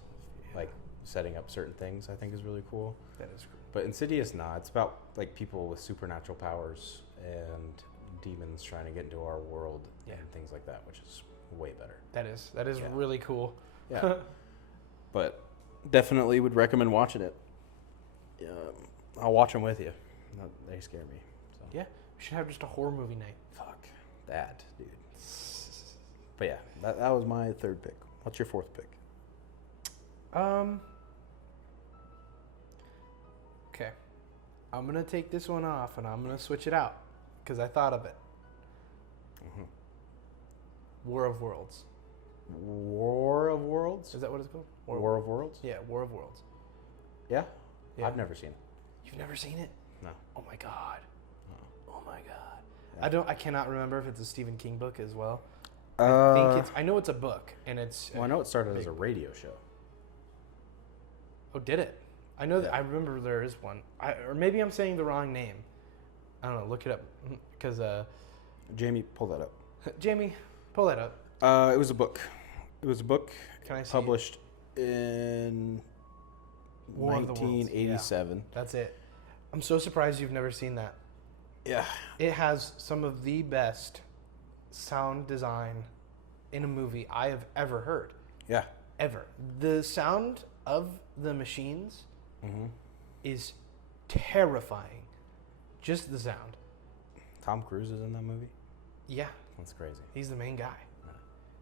like setting up certain things. I think is really cool. That is cool. But Insidious, it's about like people with supernatural powers and demons trying to get into our world and things like that, which is way better. That is really cool. Yeah. But definitely would recommend watching it. I'll watch them with you. They scare me. So. Yeah, we should have just a horror movie night. Fuck that, dude. But yeah, that was my third pick. What's your fourth pick? Okay. I'm going to take this one off and I'm going to switch it out because I thought of it. War of Worlds. War of Worlds? Is that what it's called? War of Worlds? Yeah, War of Worlds. Yeah? I've never seen it. You've never seen it? No. Oh my god. Oh my god. Yeah. I cannot remember if it's a Stephen King book as well. I know it's a book and it's I know it started as a radio show. Oh, did it? I know that I remember there is one. Or maybe I'm saying the wrong name. I don't know, look it up because Jamie, pull that up. Jamie, pull that up. It was a book. It was a book Can I see published in War of the Worlds. 1987. Yeah, that's it. I'm so surprised you've never seen that. Yeah. It has some of the best sound design in a movie I have ever heard. Yeah. Ever. The sound of the machines is terrifying. Just the sound. Tom Cruise is in that movie? Yeah. That's crazy. He's the main guy.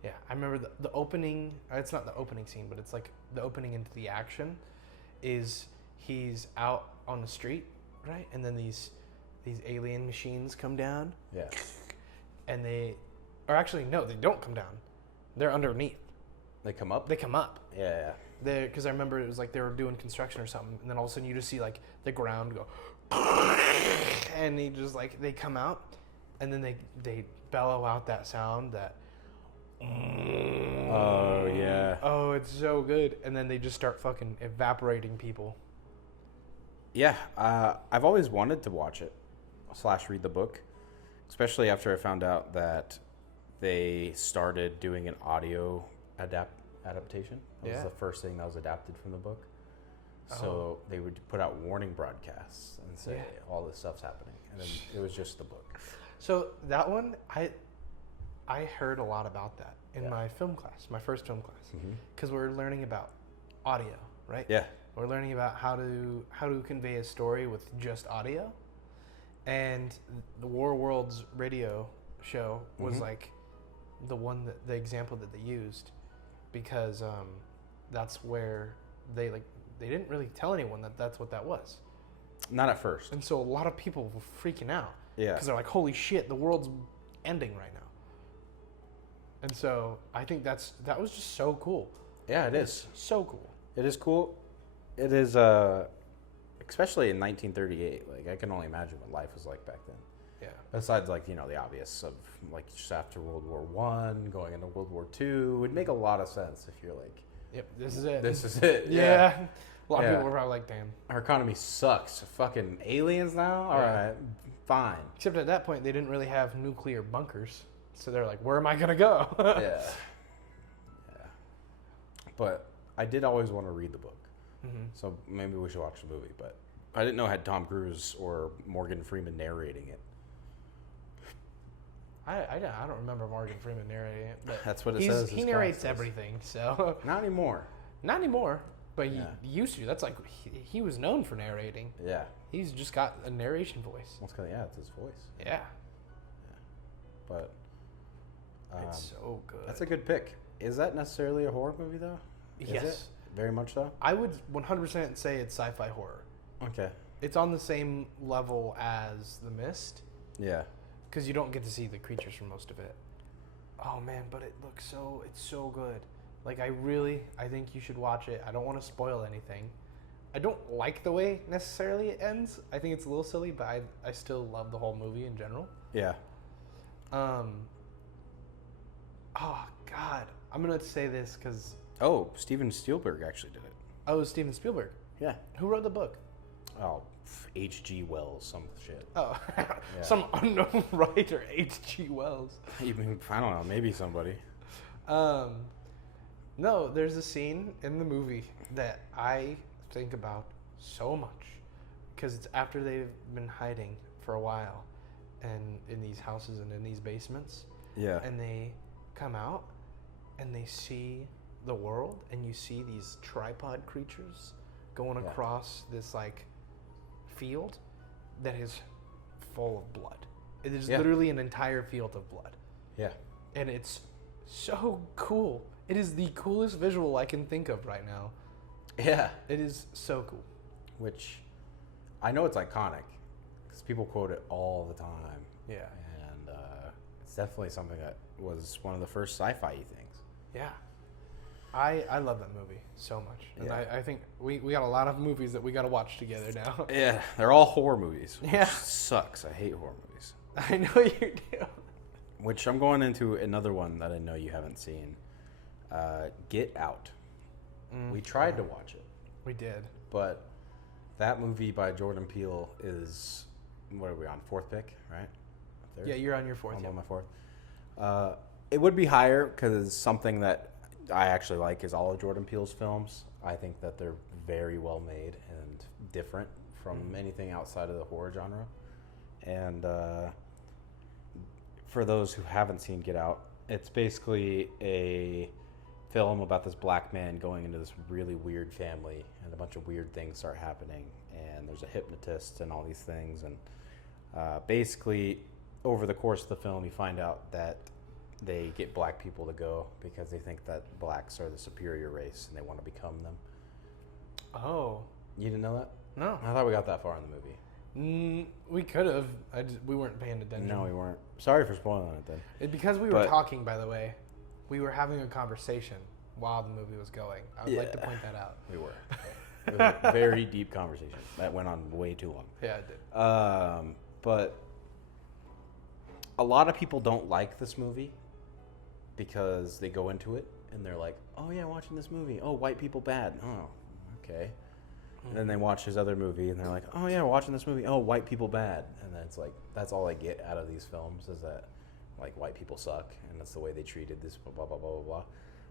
Yeah. I remember the opening, it's not the opening scene, but it's like the opening into the action is he's out on the street, right? And then these alien machines come down. Yeah. And they don't come down. They're underneath. They come up? They come up. Yeah. Because I remember it was like they were doing construction or something, and then all of a sudden you just see like the ground go, and they come out, and then they bellow out that sound that. Oh yeah. Oh, it's so good, and then they just start fucking evaporating people. Yeah, I've always wanted to watch it / read the book, especially after I found out that they started doing an audio adaptation. That was the first thing that was adapted from the book. So they would put out warning broadcasts and say all this stuff's happening, and then it was just the book. So that one, I heard a lot about that in my film class, my first film class, because we're learning about audio, right? Yeah. We're learning about how to convey a story with just audio, and the War Worlds radio show was like the example that they used, because that's where they didn't really tell anyone that's what that was. Not at first. And so a lot of people were freaking out. Yeah. Because they're like, holy shit, the world's ending right now. And so I think that was just so cool. Yeah, it is. So cool. It is cool. It is, especially in 1938. Like, I can only imagine what life was like back then. Yeah. Besides, like, the obvious of, like, just after World War I, going into World War II, would make a lot of sense if you're like, yep, this is it. This is it. Yeah. A lot of people were probably like, damn. Our economy sucks. Fucking aliens now? All right, fine. Except at that point, they didn't really have nuclear bunkers. So they're like, where am I going to go? Yeah. But I did always want to read the book. So maybe we should watch the movie. But I didn't know it had Tom Cruise or Morgan Freeman narrating it. I don't remember Morgan Freeman narrating it. But that's what it says. He narrates everything, so. Not anymore. Not anymore. But he used to. That's like, he was known for narrating. Yeah. He's just got a narration voice. Well, it's his voice. Yeah. But. It's so good. That's a good pick. Is that necessarily a horror movie, though? Yes. Is it? Very much so? I would 100% say it's sci-fi horror. Okay. It's on the same level as The Mist. Yeah. Because you don't get to see the creatures for most of it. Oh, man, but it's so good. Like, I think you should watch it. I don't want to spoil anything, I don't like the way necessarily it ends. I think it's a little silly, but I still love the whole movie in general. Yeah. Oh God, I'm gonna say this because Oh, Steven Spielberg actually did it. oh, Steven Spielberg. Yeah. Who wrote the book? Oh, H.G. Wells, some shit. Oh, some unknown writer, H.G. Wells. Even, I don't know, maybe somebody. No, there's a scene in the movie that I think about so much because it's after they've been hiding for a while and in these houses and in these basements. Yeah. And they come out and they see the world, and you see these tripod creatures going across this like field that is full of blood. It is literally an entire field of blood. Yeah. And it's so cool. It is the coolest visual I can think of right now. Yeah. It is so cool. Which I know it's iconic because people quote it all the time. Yeah. And it's definitely something that was one of the first sci-fi things. Yeah. I love that movie so much. And Yeah. I think we got a lot of movies that we got to watch together now. Yeah, they're all horror movies. Which Yeah. sucks. I hate horror movies. I know you do. Which I'm going into another one that I know you haven't seen. Get Out. We tried to watch it, We did. but that movie by Jordan Peele is, what are we on, fourth pick, right? Third? Yeah, you're on your fourth. I'm Yeah. on my fourth. It would be higher because something that I actually like is all of Jordan Peele's films. I think that they're very well made and different from anything outside of the horror genre. And for those who haven't seen Get Out, it's basically a film about this black man going into this really weird family, and a bunch of weird things start happening, and there's a hypnotist and all these things, and basically over the course of the film you find out that they get black people to go because they think that blacks are the superior race and they want to become them. Oh. You didn't know that? No. I thought we got that far in the movie. We could have. We weren't paying attention. No, we weren't. Sorry for spoiling it then. Because we were talking, by the way, we were having a conversation while the movie was going. I would like to point that out. We were. It was a very deep conversation that went on way too long. Yeah, it did. But a lot of people don't like this movie because they go into it and they're like, oh yeah, watching this movie. Oh, white people bad. Oh, okay. And then they watch his other movie and they're like, oh yeah, watching this movie. Oh, white people bad. And then it's like, that's all I get out of these films is that like white people suck and that's the way they treated this blah, blah, blah, blah, blah.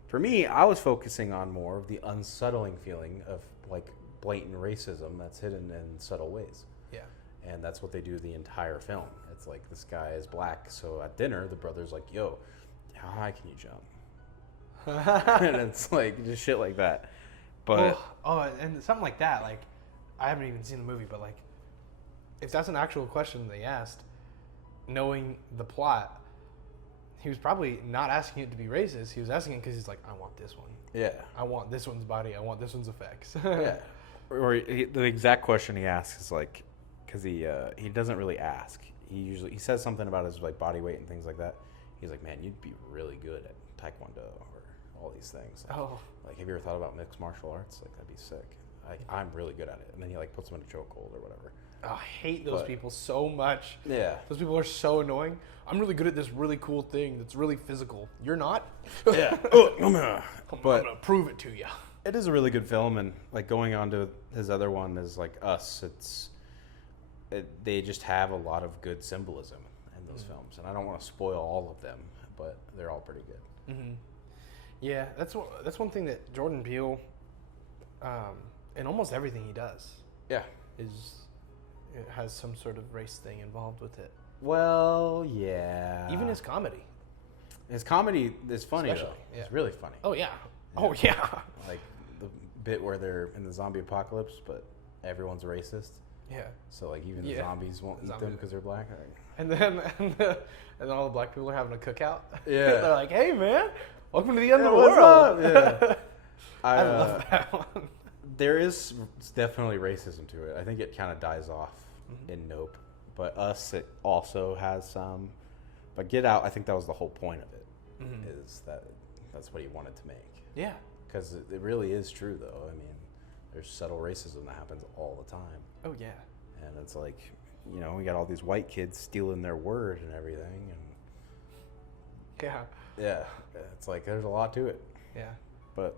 For me, I was focusing on more of the unsettling feeling of like blatant racism that's hidden in subtle ways. Yeah. And that's what they do the entire film. It's like this guy is black, so at dinner, the brother's like, yo, how high can you jump? And it's like, just shit like that. But and something like that, like, I haven't even seen the movie, but like, if that's an actual question they asked, knowing the plot, he was probably not asking it to be racist. He was asking it because he's like, I want this one. Yeah. I want this one's body. I want this one's effects. Yeah. Or the exact question he asks is like, because he doesn't really ask. He says something about his like body weight and things like that. He's like, man, you'd be really good at Taekwondo or all these things. Like, have you ever thought about mixed martial arts? Like, that'd be sick. Like, I'm really good at it. And then he like puts him in a chokehold or whatever. Oh, I hate those people so much. Yeah. Those people are so annoying. I'm really good at this really cool thing that's really physical. You're not? Yeah. I'm gonna prove it to you. It is a really good film, and like going on to his other one is like Us. They just have a lot of good symbolism in those films, and I don't want to spoil all of them, but they're all pretty good. Mm-hmm. Yeah, that's one thing that Jordan Peele, in almost everything he does, it has some sort of race thing involved with it. Well, yeah. Even his comedy. His comedy is funny, Especially, though. It's really funny. Oh, yeah. Oh, yeah. Like the bit where they're in the zombie apocalypse, but everyone's racist. Yeah. So, like, even the zombies won't eat them because they're black. And then all the black people are having a cookout. Yeah. They're like, hey, man, welcome to the end of the world. Yeah. I love that one. There is definitely racism to it. I think it kind of dies off in Nope. But Us, it also has some. But Get Out, I think that was the whole point of it, is that that's what he wanted to make. Yeah. Because it really is true, though. I mean, there's subtle racism that happens all the time. Oh yeah. And it's like, you know, we got all these white kids stealing their word and everything, and yeah, it's like there's a lot to it. Yeah. But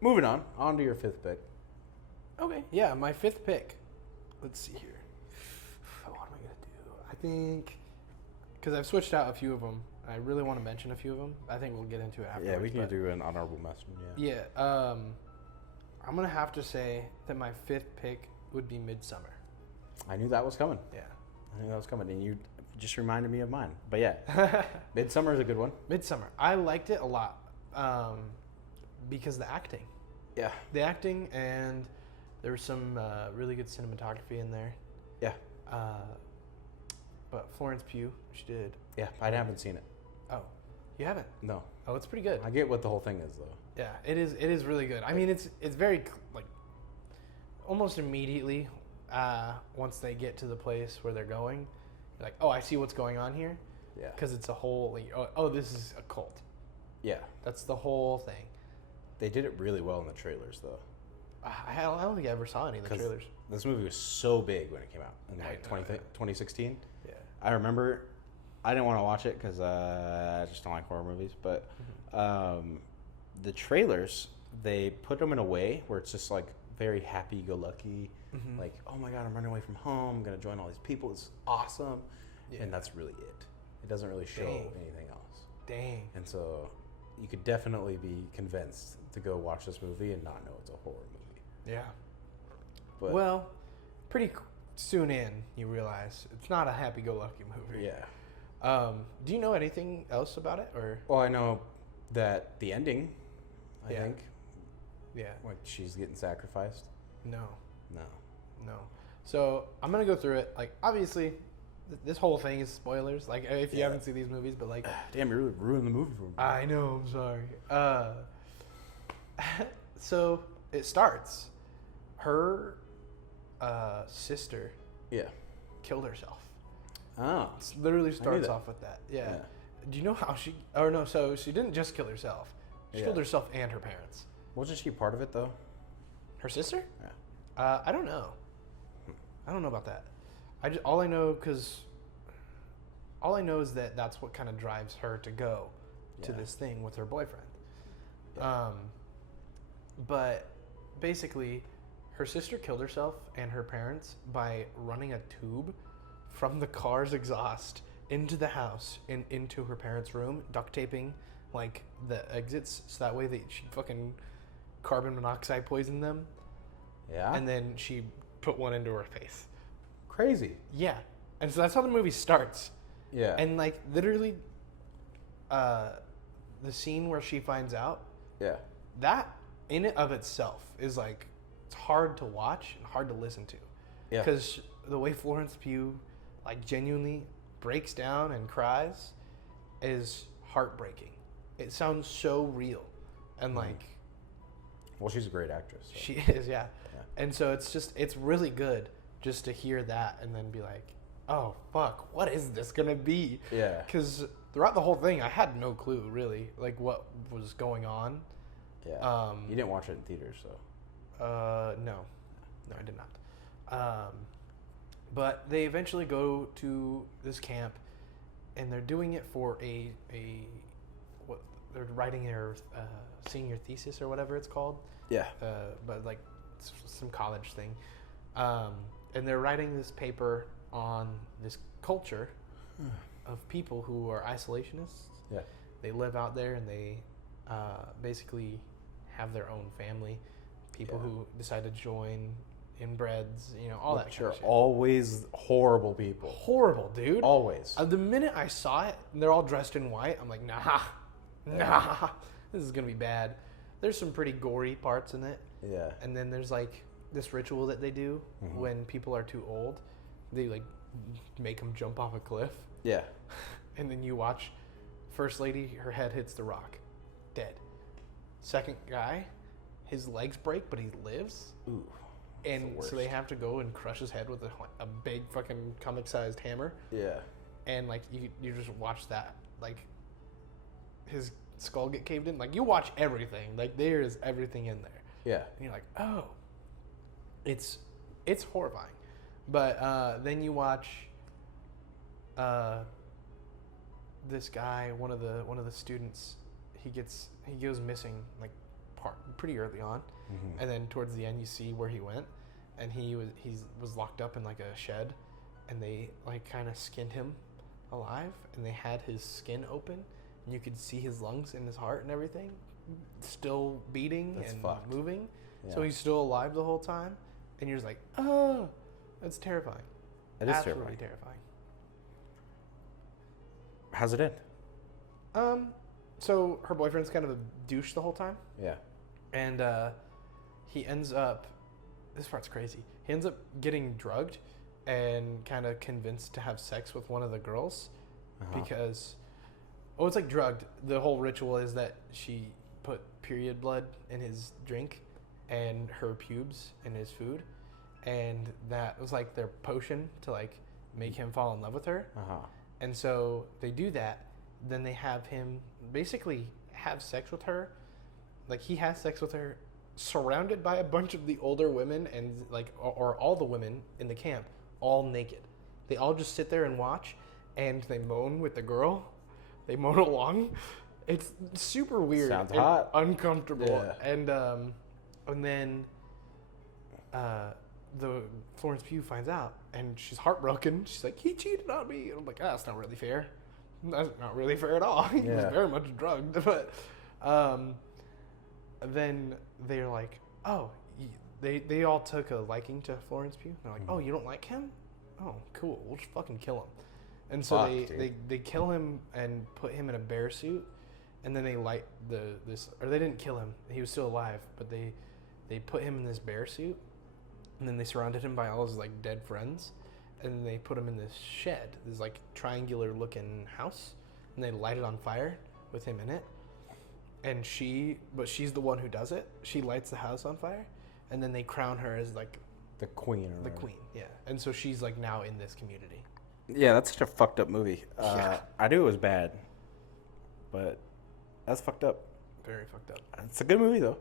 moving on to your fifth pick. Okay. Yeah, my fifth pick. Let's see here. What am I gonna do? I think because I've switched out a few of them. I really want to mention a few of them. I think we'll get into it afterwards. Yeah, we can do an honorable mention. Yeah. I'm gonna have to say that my fifth pick would be Midsommar. I knew that was coming. Yeah. I knew that was coming, and you just reminded me of mine. But yeah, Midsommar is a good one. Midsommar. I liked it a lot because the acting. Yeah. The acting, and there was some really good cinematography in there. Yeah. But Florence Pugh, she did. Yeah, I haven't seen it. Oh, you haven't? No. Oh, it's pretty good. I get what the whole thing is, though. Yeah, it is. It is really good. I mean, it's very like almost immediately once they get to the place where they're going, you're like, oh, I see what's going on here. Yeah. Because it's a whole like, oh, this is a cult. Yeah. That's the whole thing. They did it really well in the trailers, though. I don't think I ever saw any of the trailers. This movie was so big when it came out in like 2016. Yeah. I remember I didn't want to watch it because I just don't like horror movies. But the trailers, they put them in a way where it's just like very happy-go-lucky. Mm-hmm. Like, oh my God, I'm running away from home. I'm going to join all these people. It's awesome. Yeah. And that's really it. It doesn't really show anything else. Dang. And so you could definitely be convinced to go watch this movie and not know it's a horror movie. Yeah. But, well, pretty soon in, you realize it's not a happy-go-lucky movie. Yeah. Do you know anything else about it, or? Well, I know that the ending, I think. Yeah. Like she's getting sacrificed. No. No. So I'm gonna go through it. Like, obviously, this whole thing is spoilers. Like, if you haven't seen these movies, but like, damn, you really ruined the movie for me. I know. I'm sorry. So it starts. Her sister. Yeah. Killed herself. Oh. It literally starts off with that. Yeah. Do you know how she? Or no. So she didn't just kill herself. She killed herself and her parents. Wasn't she part of it though? Her sister? Yeah. I don't know. I don't know about that. All I know is that that's what kind of drives her to go to this thing with her boyfriend. Yeah. But basically, her sister killed herself and her parents by running a tube from the car's exhaust into the house and into her parents' room, duct taping like the exits so that way she fucking carbon monoxide poisoned them. Yeah. And then she put one into her face. Crazy. Yeah. And so that's how the movie starts. Yeah. And like literally the scene where she finds out. Yeah. That in it of itself is like, it's hard to watch and hard to listen to. Yeah. Because the way Florence Pugh like genuinely breaks down and cries is heartbreaking. It sounds so real. And like, well, she's a great actress. So. She is, yeah. And so it's really good just to hear that and then be like, oh, fuck, what is this going to be? Yeah. Because throughout the whole thing, I had no clue, really, like what was going on. Yeah. You didn't watch it in theaters, so. No, I did not. But they eventually go to this camp, and they're doing it for what they're writing their senior thesis or whatever it's called. Yeah. But like some college thing, and they're writing this paper on this culture of people who are isolationists. Yeah. They live out there and they basically have their own family. People who decide to join inbreds, all that kind of shit. Always horrible people. Horrible, dude. Always. The minute I saw it, and they're all dressed in white, I'm like, nah, this is gonna be bad. There's some pretty gory parts in it. Yeah. And then there's like this ritual that they do when people are too old. They like make them jump off a cliff. Yeah. And then you watch first lady, her head hits the rock, dead. Second guy, his legs break, but he lives. Ooh. And so they have to go and crush his head with a big fucking comic-sized hammer. Yeah. And like you just watch that, like his skull get caved in. Like you watch everything. Like there is everything in there. Yeah. And you're like, oh, It's horrifying. But then you watch this guy, one of the students, he goes missing like pretty early on, and then towards the end you see where he went, and he was locked up in like a shed, and they like kind of skinned him alive, and they had his skin open, and you could see his lungs and his heart and everything still beating and moving. Yeah. So he's still alive the whole time, and you're just like, oh, that's terrifying. It is absolutely terrifying. How's it end? So her boyfriend's kind of a douche the whole time. Yeah. And he ends up, this part's crazy, he ends up getting drugged and kind of convinced to have sex with one of the girls because, it's like drugged. The whole ritual is that she put period blood in his drink and her pubes in his food, and that was like their potion to like make him fall in love with her. And so they do that. Then they have him basically have sex with her. Like he has sex with her surrounded by a bunch of the older women and like, or all the women in the camp, all naked. They all just sit there and watch, and they moan with the girl. They moan along. It's super weird. Sounds hot. Uncomfortable. Yeah. And then the Florence Pugh finds out, and she's heartbroken. She's like, he cheated on me. And I'm like, that's not really fair. That's not really fair at all. He was very much drugged. But then they're like, oh, they all took a liking to Florence Pugh. They're like, oh, you don't like him? Oh, cool. We'll just fucking kill him. And so they kill him and put him in a bear suit, and then they light or they didn't kill him. He was still alive, but they put him in this bear suit, and then they surrounded him by all his like dead friends, and then they put him in this shed, this like triangular looking house, and they light it on fire with him in it. And she's the one who does it. She lights the house on fire, and then they crown her as like the queen. The queen, yeah. And so she's like now in this community. Yeah, that's such a fucked up movie. I knew it was bad, but that's fucked up. Very fucked up. It's a good movie though.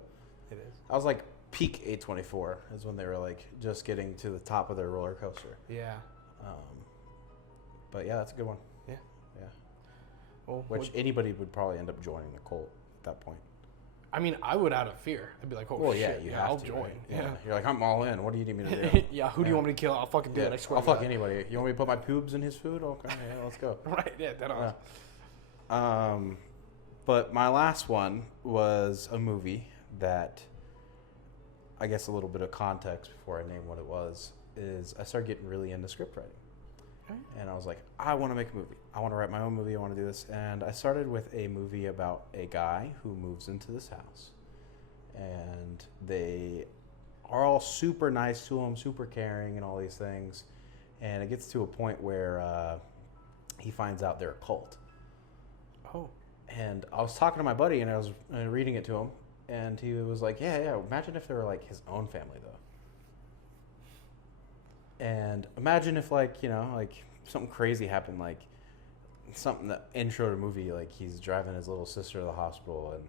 It is. I was like peak A24 is when they were like just getting to the top of their roller coaster. Yeah. But yeah, that's a good one. Yeah. Yeah. Well, which anybody would probably end up joining the cult at that point. I mean, I would out of fear. I'd be like, oh, shit, I'll join. Right? Yeah. You're like, I'm all in. What do you need me to do? Yeah, who do you want me to kill? I'll fucking do it. I swear I'll fuck anybody. You want me to put my pubes in his food? Okay, yeah, let's go. Right, yeah, that on. Yeah. But my last one was a movie that, I guess a little bit of context before I name what it was, is I started getting really into script writing. Okay. And I was like, I want to make a movie. I want to write my own movie. I want to do this. And I started with a movie about a guy who moves into this house. And they are all super nice to him, super caring and all these things. And it gets to a point where he finds out they're a cult. Oh. And I was talking to my buddy, and I was reading it to him. And he was like, yeah, imagine if they were like his own family, though. And imagine if, like, you know, like something crazy happened, like something that intro to movie, like he's driving his little sister to the hospital, and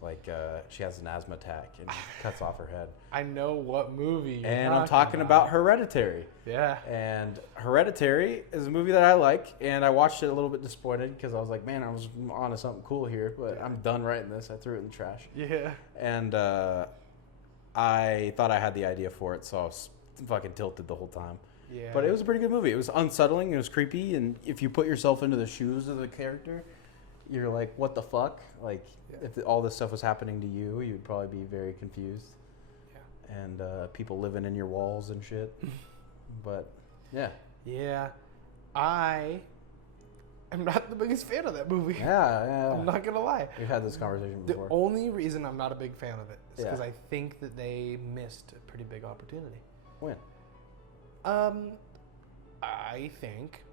like she has an asthma attack and cuts off her head. I know what movie. And I'm talking about Hereditary. Yeah. And Hereditary is a movie that I like, and I watched it a little bit disappointed because I was like, man, I was onto something cool here, but I'm done writing this. I threw it in the trash. Yeah. And I thought I had the idea for it, so I was fucking tilted the whole time. Yeah. But it was a pretty good movie. It was unsettling. It was creepy, and if you put yourself into the shoes of the character, you're like, what the fuck? Like, if all this stuff was happening to you, you'd probably be very confused. Yeah. And people living in your walls and shit. But, yeah. Yeah. I am not the biggest fan of that movie. Yeah. I'm not going to lie. We've had this conversation before. The only reason I'm not a big fan of it is because I think that they missed a pretty big opportunity. When? I think...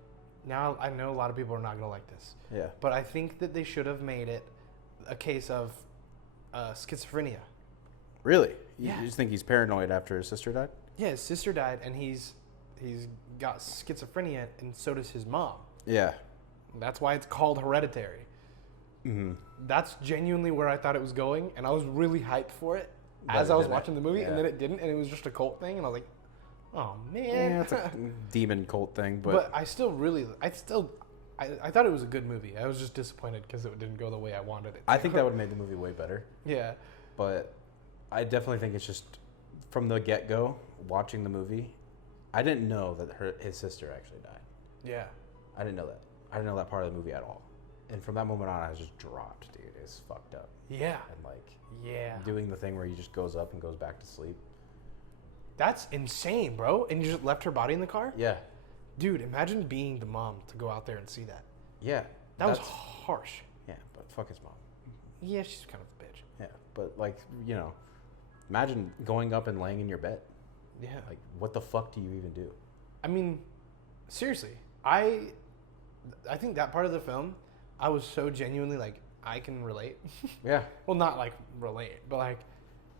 Now, I know a lot of people are not going to like this. Yeah. But I think that they should have made it a case of schizophrenia. Really? Yeah. You just think he's paranoid after his sister died? Yeah, his sister died, and he's got schizophrenia, and so does his mom. Yeah. That's why it's called Hereditary. Mm-hmm. That's genuinely where I thought it was going, and I was really hyped for it as I was didn't. watching the movie, Yeah. and then it didn't, and it was just a cult thing, and I was like, oh man. Yeah, it's a demon cult thing, But I thought it was a good movie. I was just disappointed because it didn't go the way I wanted it to. I think that would have made the movie way better. Yeah. But I definitely think it's just from the get-go, watching the movie, I didn't know that his sister actually died. Yeah. I didn't know that. I didn't know that part of the movie at all. And from that moment on, I was just dropped, dude. It's fucked up. Yeah. And like, Yeah. doing the thing where he just goes up and goes back to sleep. That's insane, bro. And you just left her body in the car? Yeah. Dude, imagine being the mom to go out there and see that. Yeah. That was harsh. Yeah, but fuck his mom. Yeah, she's kind of a bitch. Yeah, but like, you know, imagine going up and laying in your bed. Yeah. Like, what the fuck do you even do? I mean, seriously, I think that part of the film, I was so genuinely like, I can relate. Yeah. Well, not like relate, but like,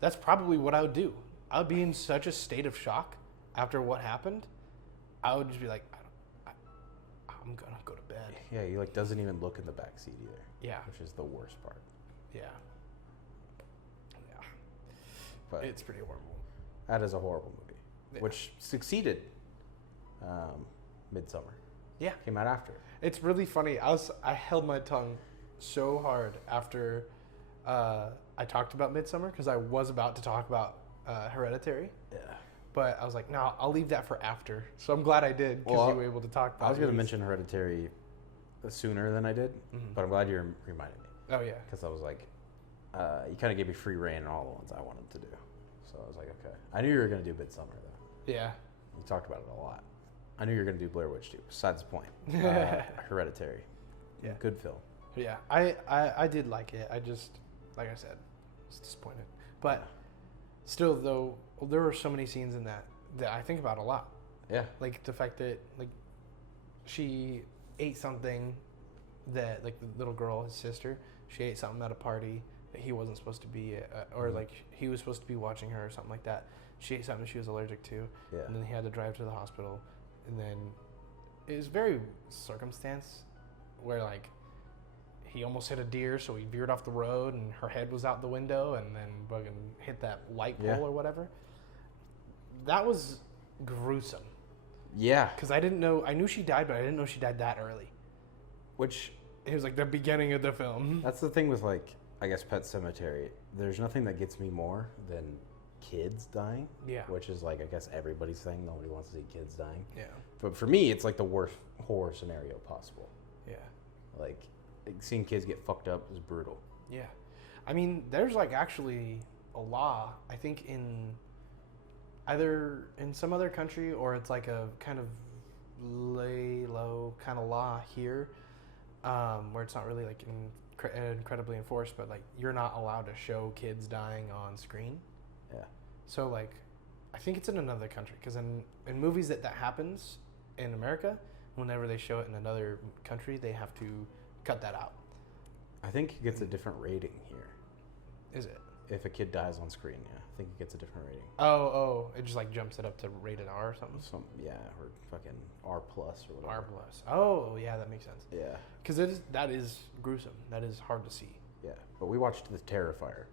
that's probably what I would do. I would be in such a state of shock after what happened. I would just be like, I'm gonna go to bed. Yeah, he like doesn't even look in the back seat either. Yeah. Which is the worst part. Yeah. Yeah. But It's pretty horrible. that is a horrible movie, Yeah. which succeeded. Midsommar Yeah. came out after. It's really funny. I held my tongue so hard after I talked about Midsommar because I was about to talk about Hereditary. Yeah. But I was like, no, I'll leave that for after. So I'm glad I did because Well, you were able to talk about it. I was going to mention Hereditary sooner than I did, but I'm glad you reminded me. Oh, yeah. Because I was like, you kind of gave me free reign on all the ones I wanted to do. So I was like, okay. I knew you were going to do Midsommar, though. Yeah. You talked about it a lot. I knew you were going to do Blair Witch, too. Besides the point. Hereditary. Yeah. Good film. Yeah. I did like it. I just, like I said, was disappointed. But still, though, there were so many scenes in that I think about a lot. Yeah. Like the fact that, like, she ate something that, like, the little girl, his sister, she ate something at a party that he wasn't supposed to be at, or like he was supposed to be watching her or something like that. She ate something she was allergic to, Yeah. and then he had to drive to the hospital, and then it was very circumstance where, like, he almost hit a deer, so he veered off the road, and her head was out the window, and then fucking hit that light pole or whatever. That was gruesome. Yeah. Because I didn't know, I knew she died, but I didn't know she died that early. Which, It was like the beginning of the film. that's the thing with, like, I guess Pet Sematary. There's nothing that gets me more than kids dying. Yeah. Which is, like, I guess everybody's thing. Nobody wants to see kids dying. Yeah. But for me, it's, like, the worst horror scenario possible. Yeah. Like, seeing kids get fucked up is brutal. Yeah. I mean, there's, like, actually a law, I think, in either in some other country, or it's like a kind of lay low kind of law here, where it's not really, like, incredibly enforced, but, like, you're not allowed to show kids dying on screen. Yeah. So, like, I think it's in another country, because in movies that happens in America, whenever they show it in another country, they have to cut that out. I think it gets a different rating here. Is it? If a kid dies on screen, yeah. I think it gets a different rating. Oh, it just, like, jumps it up to rated R or something? Yeah, or fucking R plus or whatever. R plus. Oh, yeah, that makes sense. Yeah. Because that is gruesome. That is hard to see. Yeah. But we watched The Terrifier.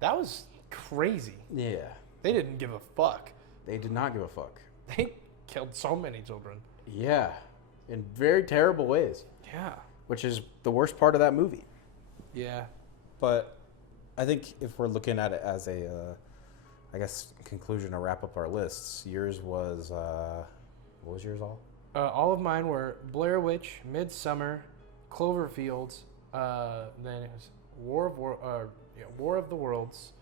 That was crazy. Yeah. They didn't give a fuck. They did not give a fuck. They killed so many children. Yeah. In very terrible ways. Yeah. Which is the worst part of that movie. Yeah. But I think if we're looking at it as a, I guess, conclusion to wrap up our lists, yours was, what was yours all? All of mine were Blair Witch, Midsommar, Cloverfield, then it was War of the Worlds,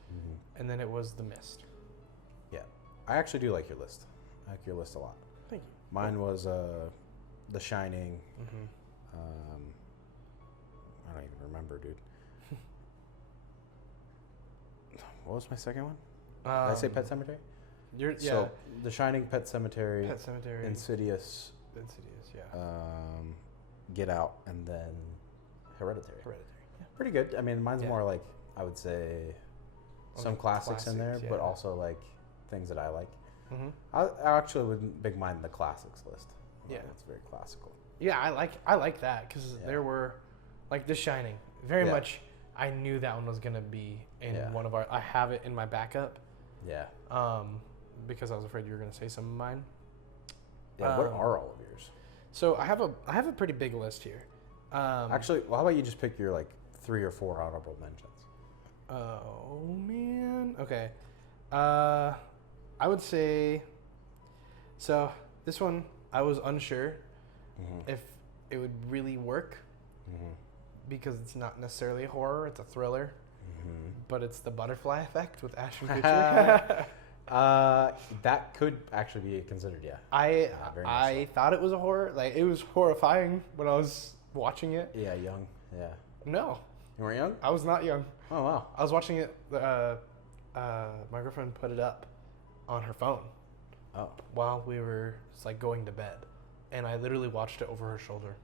and then it was The Mist. Yeah. I actually do like your list. I like your list a lot. Thank you. Mine was The Shining. I don't even remember, dude. What was my second one? Did I say Pet Sematary? So, The Shining, Pet Sematary, Pet Sematary, Insidious, yeah. Get Out, and then Hereditary. Yeah. Pretty good. I mean, mine's Yeah. more like, I would say, some Like classics in there, classics, but yeah. also like things that I like. Mm-hmm. I actually would big mind the classics list. Yeah. It's very classical. Yeah, I like that because there were, like, The Shining, very Yeah. much I knew that one was gonna be in Yeah. one of our. I have it in my backup. Yeah. Because I was afraid you were gonna say some of mine. Yeah. What are all of yours? So I have a pretty big list here. Actually, well, how about you just pick your like 3 or 4 honorable mentions? Oh man. Okay. I would say. So this one, I was unsure if it would really work because it's not necessarily a horror; it's a thriller. But it's the butterfly effect with Ashton Kutcher. That could actually be considered, yeah. Very much I thought it was a horror. Like it was horrifying when I was watching it. Yeah, young. Yeah. No, You weren't young? I was not young. Oh wow. I was watching it. My girlfriend put it up on her phone Oh, while we were just, like going to bed, and I literally watched it over her shoulder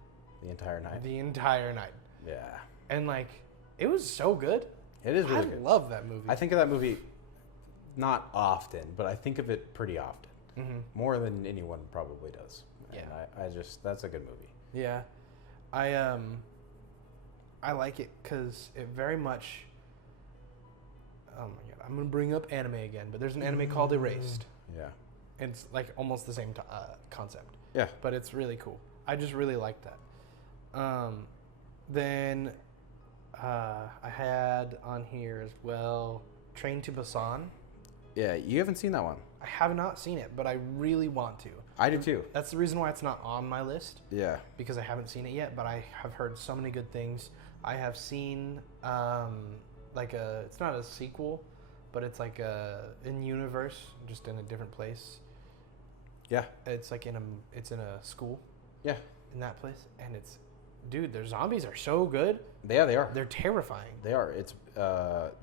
the entire night. the entire night. Yeah. And like, it was so good. It is really I good. love that movie. I think of that movie not often, but I think of it pretty often. More than anyone probably does. Yeah. And I just that's a good movie. Yeah, I like it because it very much. Oh my god, I'm gonna bring up anime again, but there's an anime called Erased. Yeah. It's like almost the same concept, Yeah. but it's really cool. I just really like that. Then I had on here as well Train to Busan. Yeah, you haven't seen that one. I have not seen it, but I really want to. I do too. That's the reason why it's not on my list. Yeah. Because I haven't seen it yet, but I have heard so many good things. I have seen it's not a sequel, but it's like a in universe, just in a different place. Yeah. It's like in a school Yeah. in that place, and their zombies are so good. Yeah, they are. They're terrifying. They are. It's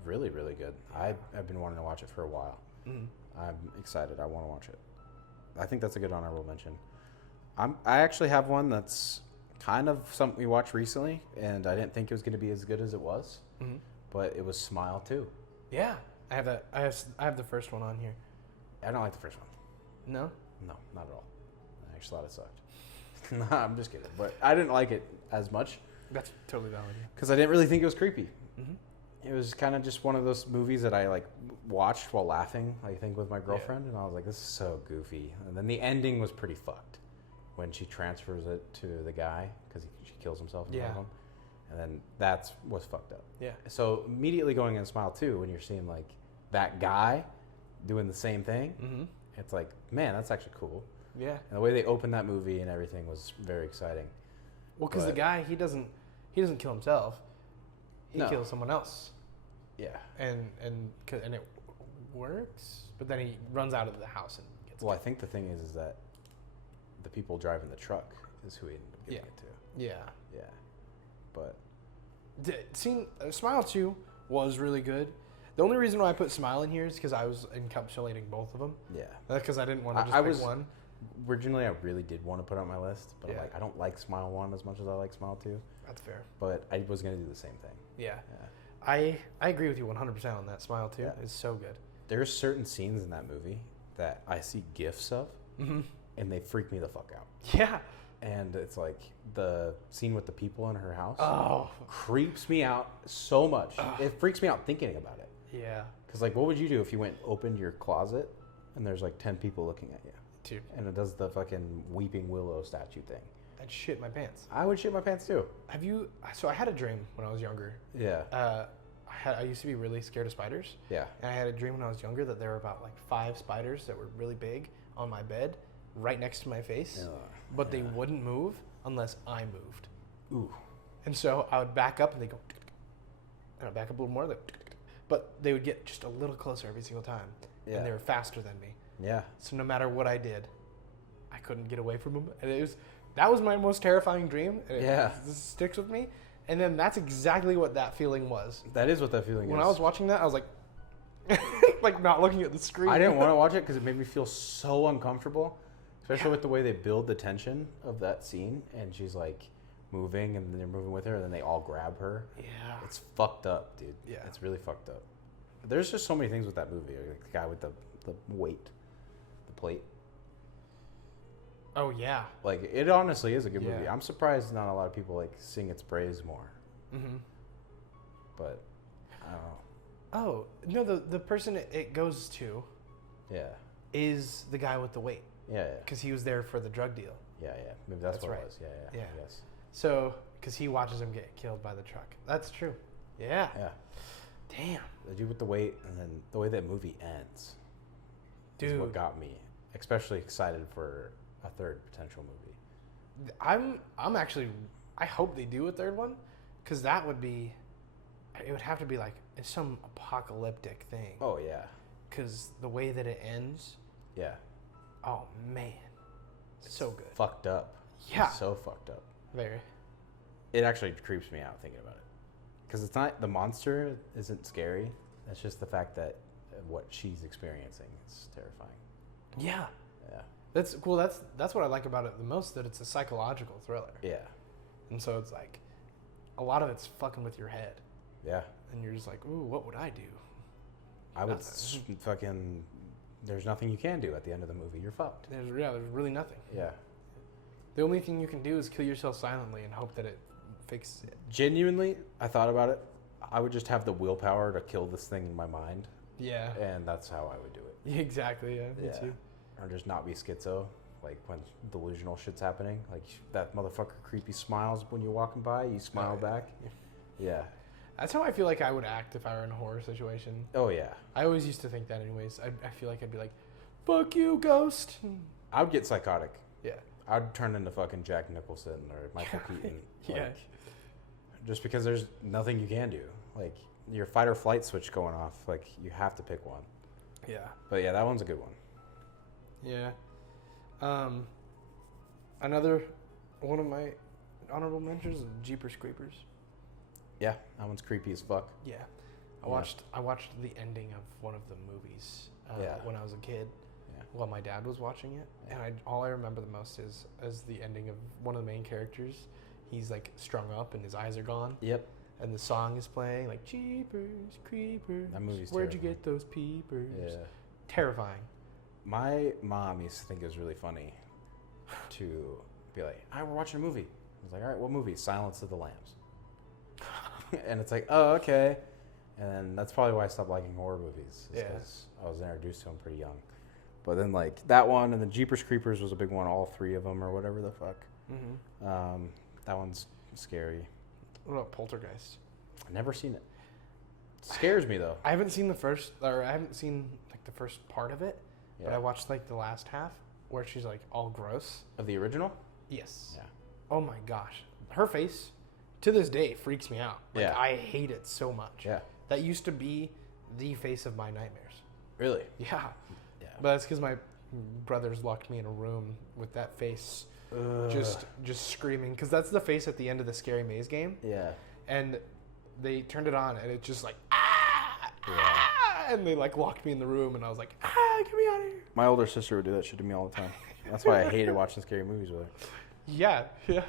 really, really good. I've been wanting to watch it for a while. I'm excited. I want to watch it. I think that's a good honorable mention. I actually have one that's kind of something we watched recently, and I didn't think it was going to be as good as it was. But it was Smile 2. Yeah, I have that. I have the first one on here. I don't like the first one. No. No, not at all. I actually thought it sucked. Nah, I'm just kidding. But I didn't like it as much That's totally valid. because I didn't really think it was creepy. It was kind of just one of those movies that I like watched while laughing, I think, with my girlfriend, and I was like, "This is so goofy." And then the ending was pretty fucked when she transfers it to the guy because she kills himself in front of him, and then that's what's fucked up. Yeah. So immediately going in Smile 2, when you're seeing like that guy doing the same thing, it's like, man, that's actually cool. Yeah. And the way they opened that movie and everything was very exciting. Well, because the guy he doesn't kill himself. He No. kills someone else, Yeah. and it works. But then he runs out of the house and gets. Well, I think the thing is that the people driving the truck is who he ended up giving it to. Yeah. Yeah. But Smile 2 was really good. The only reason why I put Smile in here is because I was encapsulating both of them. yeah. Because I didn't want to just I pick was one. Originally, I really did want to put it on my list, but I'm Yeah. like, I don't like Smile 1 as much as I like Smile 2. That's fair. But I was going to do the same thing. Yeah. Yeah. I agree with you 100% on that. Smile 2 Yeah. is so good. There's certain scenes in that movie that I see GIFs of, and they freak me the fuck out. Yeah. And it's like the scene with the people in her house. Oh. Creeps me out so much. It freaks me out thinking about it. Yeah. Because, like, what would you do if you went opened your closet and there's like 10 people looking at you? Dude, And it does the fucking Weeping Willow statue thing. I'd shit my pants. I would shit my pants too. Have you? So I had a dream when I was younger. Yeah. I used to be really scared of spiders. Yeah. And I had a dream when I was younger that there were about like 5 spiders that were really big on my bed, right next to my face, but they wouldn't move unless I moved. Ooh. And so I would back up and they go, and I'd back up a little more, but they would get just a little closer every single time, and they were faster than me. Yeah. So no matter what I did, I couldn't get away from them, and that was my most terrifying dream. And it sticks with me. And then that's exactly what that feeling was. That is what that feeling is. When I was watching that, I was like, like not looking at the screen. I didn't want to watch it because it made me feel so uncomfortable, especially with the way they build the tension of that scene. And she's like moving, and they're moving with her, and then they all grab her. Yeah. It's fucked up, dude. Yeah. It's really fucked up. There's just so many things with that movie. Like the guy with the weight, the plate. Oh yeah. Like, it honestly is a good movie. Yeah. I'm surprised not a lot of people like sing its praise more. but I don't know. Oh no, the person it goes to Yeah. is the guy with the weight Yeah. because he was there for the drug deal. Yeah. Maybe that's what right. it was. Yeah. Yeah. Yes. So because he watches him get killed by the truck. That's true. Yeah. Yeah. Damn. The dude with the weight, and then the way that movie ends is Dude. what got me especially excited for a third potential movie. I'm actually. I hope they do a third one, because that would be. It would have to be like some apocalyptic thing. Oh yeah. Because the way that it ends. Yeah. Oh man. So good. Fucked up. Yeah. It's so fucked up. Very. It actually creeps me out thinking about it. Because it's not, the monster isn't scary. It's just the fact that what she's experiencing is terrifying. Yeah. Yeah. That's cool. That's what I like about it the most. That it's a psychological thriller. Yeah. And so it's like, a lot of it's fucking with your head. Yeah. And you're just like, ooh, what would I do? I would Nothing. fucking. There's nothing you can do at the end of the movie. You're fucked. There's really nothing. Yeah. The only thing you can do is kill yourself silently and hope that it fixes it. Genuinely, I thought about it. I would just have the willpower to kill this thing in my mind, Yeah. and that's how I would do it. Exactly. Yeah. Me too. Or just not be schizo, like when delusional shit's happening. Like that motherfucker creepy smiles when you're walking by, you smile back. Yeah. That's how I feel like I would act if I were in a horror situation. Oh yeah. I always used to think that anyways. I feel like I'd be like, fuck you, ghost. I would get psychotic. Yeah. I'd turn into fucking Jack Nicholson or Michael Keaton. Yeah. Like, just because there's nothing you can do. Like your fight or flight switch going off. Like you have to pick one. Yeah. But yeah, that one's a good one. Yeah. Another one of my honorable mentions is Jeepers Creepers. Yeah, that one's creepy as fuck. Yeah. I watched the ending of one of the movies when I was a kid. Yeah. While my dad was watching it, and all I remember the most is the ending of one of the main characters. He's like strung up and his eyes are gone. Yep. And the song is playing like Jeepers Creepers. That movie's Where'd you terrifying. get those peepers? Yeah. Terrifying. My mom used to think it was really funny to be like, "All right, we're watching a movie." I was like, "All right, what movie?" Silence of the Lambs. And it's like, "Oh, okay." And then that's probably why I stopped liking horror movies. Because I was introduced to them pretty young. But then like that one and then Jeepers Creepers was a big one. All three of them or whatever the fuck. Mm-hmm. That one's scary. What about Poltergeist? I've never seen it. Scares me though. I haven't seen the first part of it, but Yeah. I watched like the last half where she's like all gross. Of the original? Yes. Yeah. Oh my gosh, her face to this day freaks me out. Like, Yeah. I hate it so much. Yeah. That used to be the face of my nightmares. Really? Yeah. Yeah. But that's because my brothers locked me in a room with that face, just screaming. Because that's the face at the end of the Scary Maze game. Yeah. And they turned it on, and it just like ah, and they like locked me in the room, and I was like, get me out of here. My older sister would do that shit to me all the time. That's why I hated watching scary movies with her. Yeah. It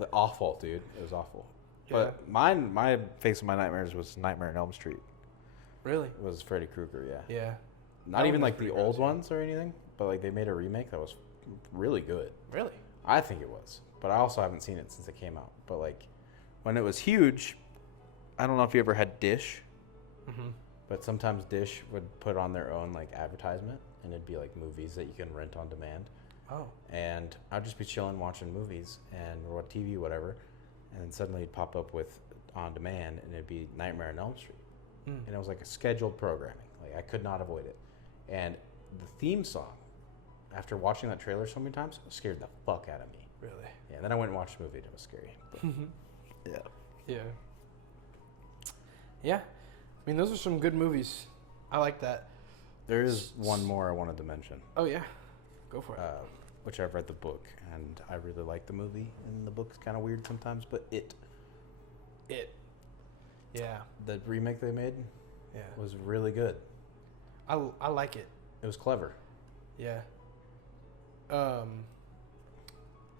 was awful, dude. It was awful. But my face of my nightmares was Nightmare on Elm Street. Really? It was Freddy Krueger, yeah. Yeah. Not That even one was like the pretty old gross, yeah. ones or anything, but like they made a remake that was really good. Really? I think it was, but I also haven't seen it since it came out. But like when it was huge, I don't know if you ever had Dish, but sometimes Dish would put on their own like advertisement, and it'd be like movies that you can rent on demand. Oh. And I'd just be chilling watching movies or TV, whatever, and then suddenly it'd pop up with on demand, and it'd be Nightmare on Elm Street, and it was like a scheduled programming. Like I could not avoid it, and the theme song, after watching that trailer so many times, scared the fuck out of me. Really? Yeah. And then I went and watched the movie, and it was scary. But, yeah. Yeah. Yeah. I mean, those are some good movies. I like that. There is one more I wanted to mention, Oh, yeah. Go for it. which I've read the book, and I really like the movie, and the book's kind of weird sometimes, but It, Yeah. the remake they made, Yeah. was really good. I like it. It was clever. Yeah.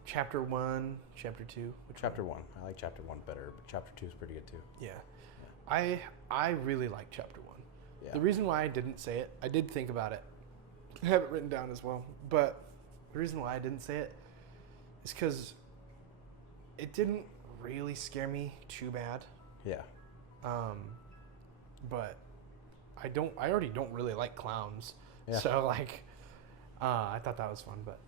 Chapter 1, Chapter 2. Chapter 1. I like Chapter 1 better, but Chapter 2 is pretty good too. Yeah. I really like Chapter 1. Yeah. The reason why I didn't say it, I did think about it. I have it written down as well. But the reason why I didn't say it is because it didn't really scare me too bad. Yeah. But I already don't really like clowns. Yeah. So like, I thought that was fun, but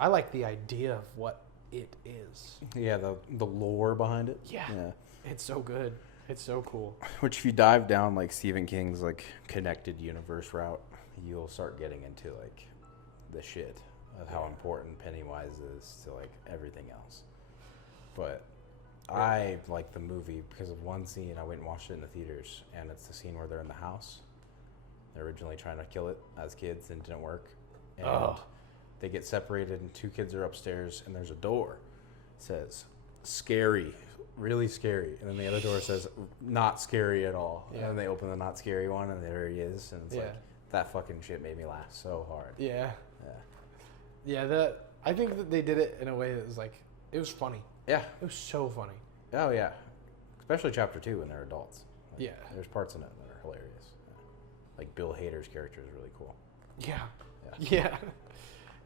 I like the idea of what it is. Yeah, the lore behind it. Yeah. It's so good. It's so cool. Which if you dive down like Stephen King's like connected universe route, you'll start getting into like the shit of how important Pennywise is to like everything else. But I like the movie because of one scene. I went and watched it in the theaters, and it's the scene where they're in the house. They're originally trying to kill it as kids and it didn't work. And they get separated and two kids are upstairs and there's a door. It says, scary, really scary. And then the other door says, not scary at all. Yeah. And then they open the not scary one and there he is. And it's like, that fucking shit made me laugh so hard. Yeah. I think that they did it in a way that was like, it was funny. Yeah. It was so funny. Oh, yeah. Especially chapter 2 when they're adults. Like, yeah. There's parts in it that are hilarious. Like Bill Hader's character is really cool. Yeah.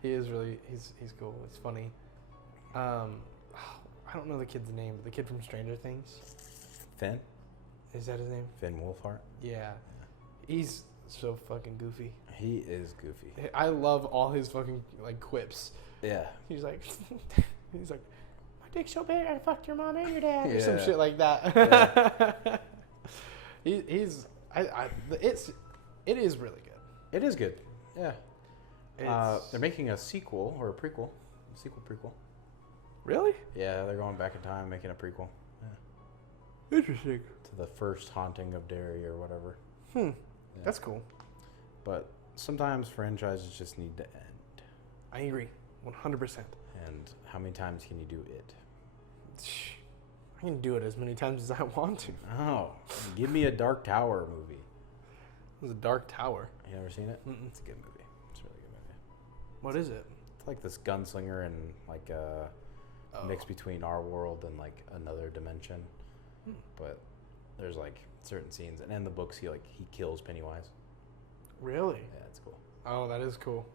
He is really, he's cool. It's funny. I don't know the kid's name, but the kid from Stranger Things. Finn? Is that his name? Finn Wolfhard? Yeah. He's so fucking goofy. He is goofy. I love all his fucking like quips. Yeah. He's like, my dick's so big I fucked your mom and your dad, or some shit like that. Yeah. It is really good. It is good. Yeah. They're making a sequel or a prequel. Prequel. Really? Yeah, they're going back in time, making a prequel. Yeah. Interesting. To the first haunting of Derry or whatever. Yeah. That's cool. But sometimes franchises just need to end. I agree. 100%. And how many times can you do it? I can do it as many times as I want to. Oh, give me a Dark Tower movie. It was a Dark Tower. You ever seen it? Mm-mm. It's a good movie. It's a really good movie. What is it? It's like this gunslinger and like a mix between our world and like another dimension. But there's like certain scenes, and in the books he kills Pennywise. Really? Yeah, it's cool. Oh, that is cool.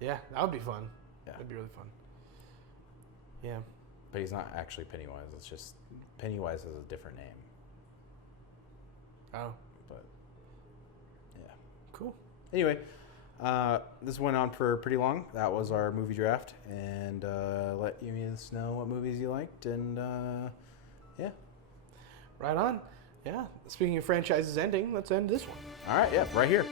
Yeah, that would be fun. Yeah, that'd be really fun. Yeah. But he's not actually Pennywise. It's just Pennywise has a different name. Oh. But yeah. Cool. Anyway, this went on for pretty long. That was our movie draft, and let you guys know what movies you liked, and yeah. Right on. Yeah. Speaking of franchises ending, let's end this one. All right. Yeah. Right here.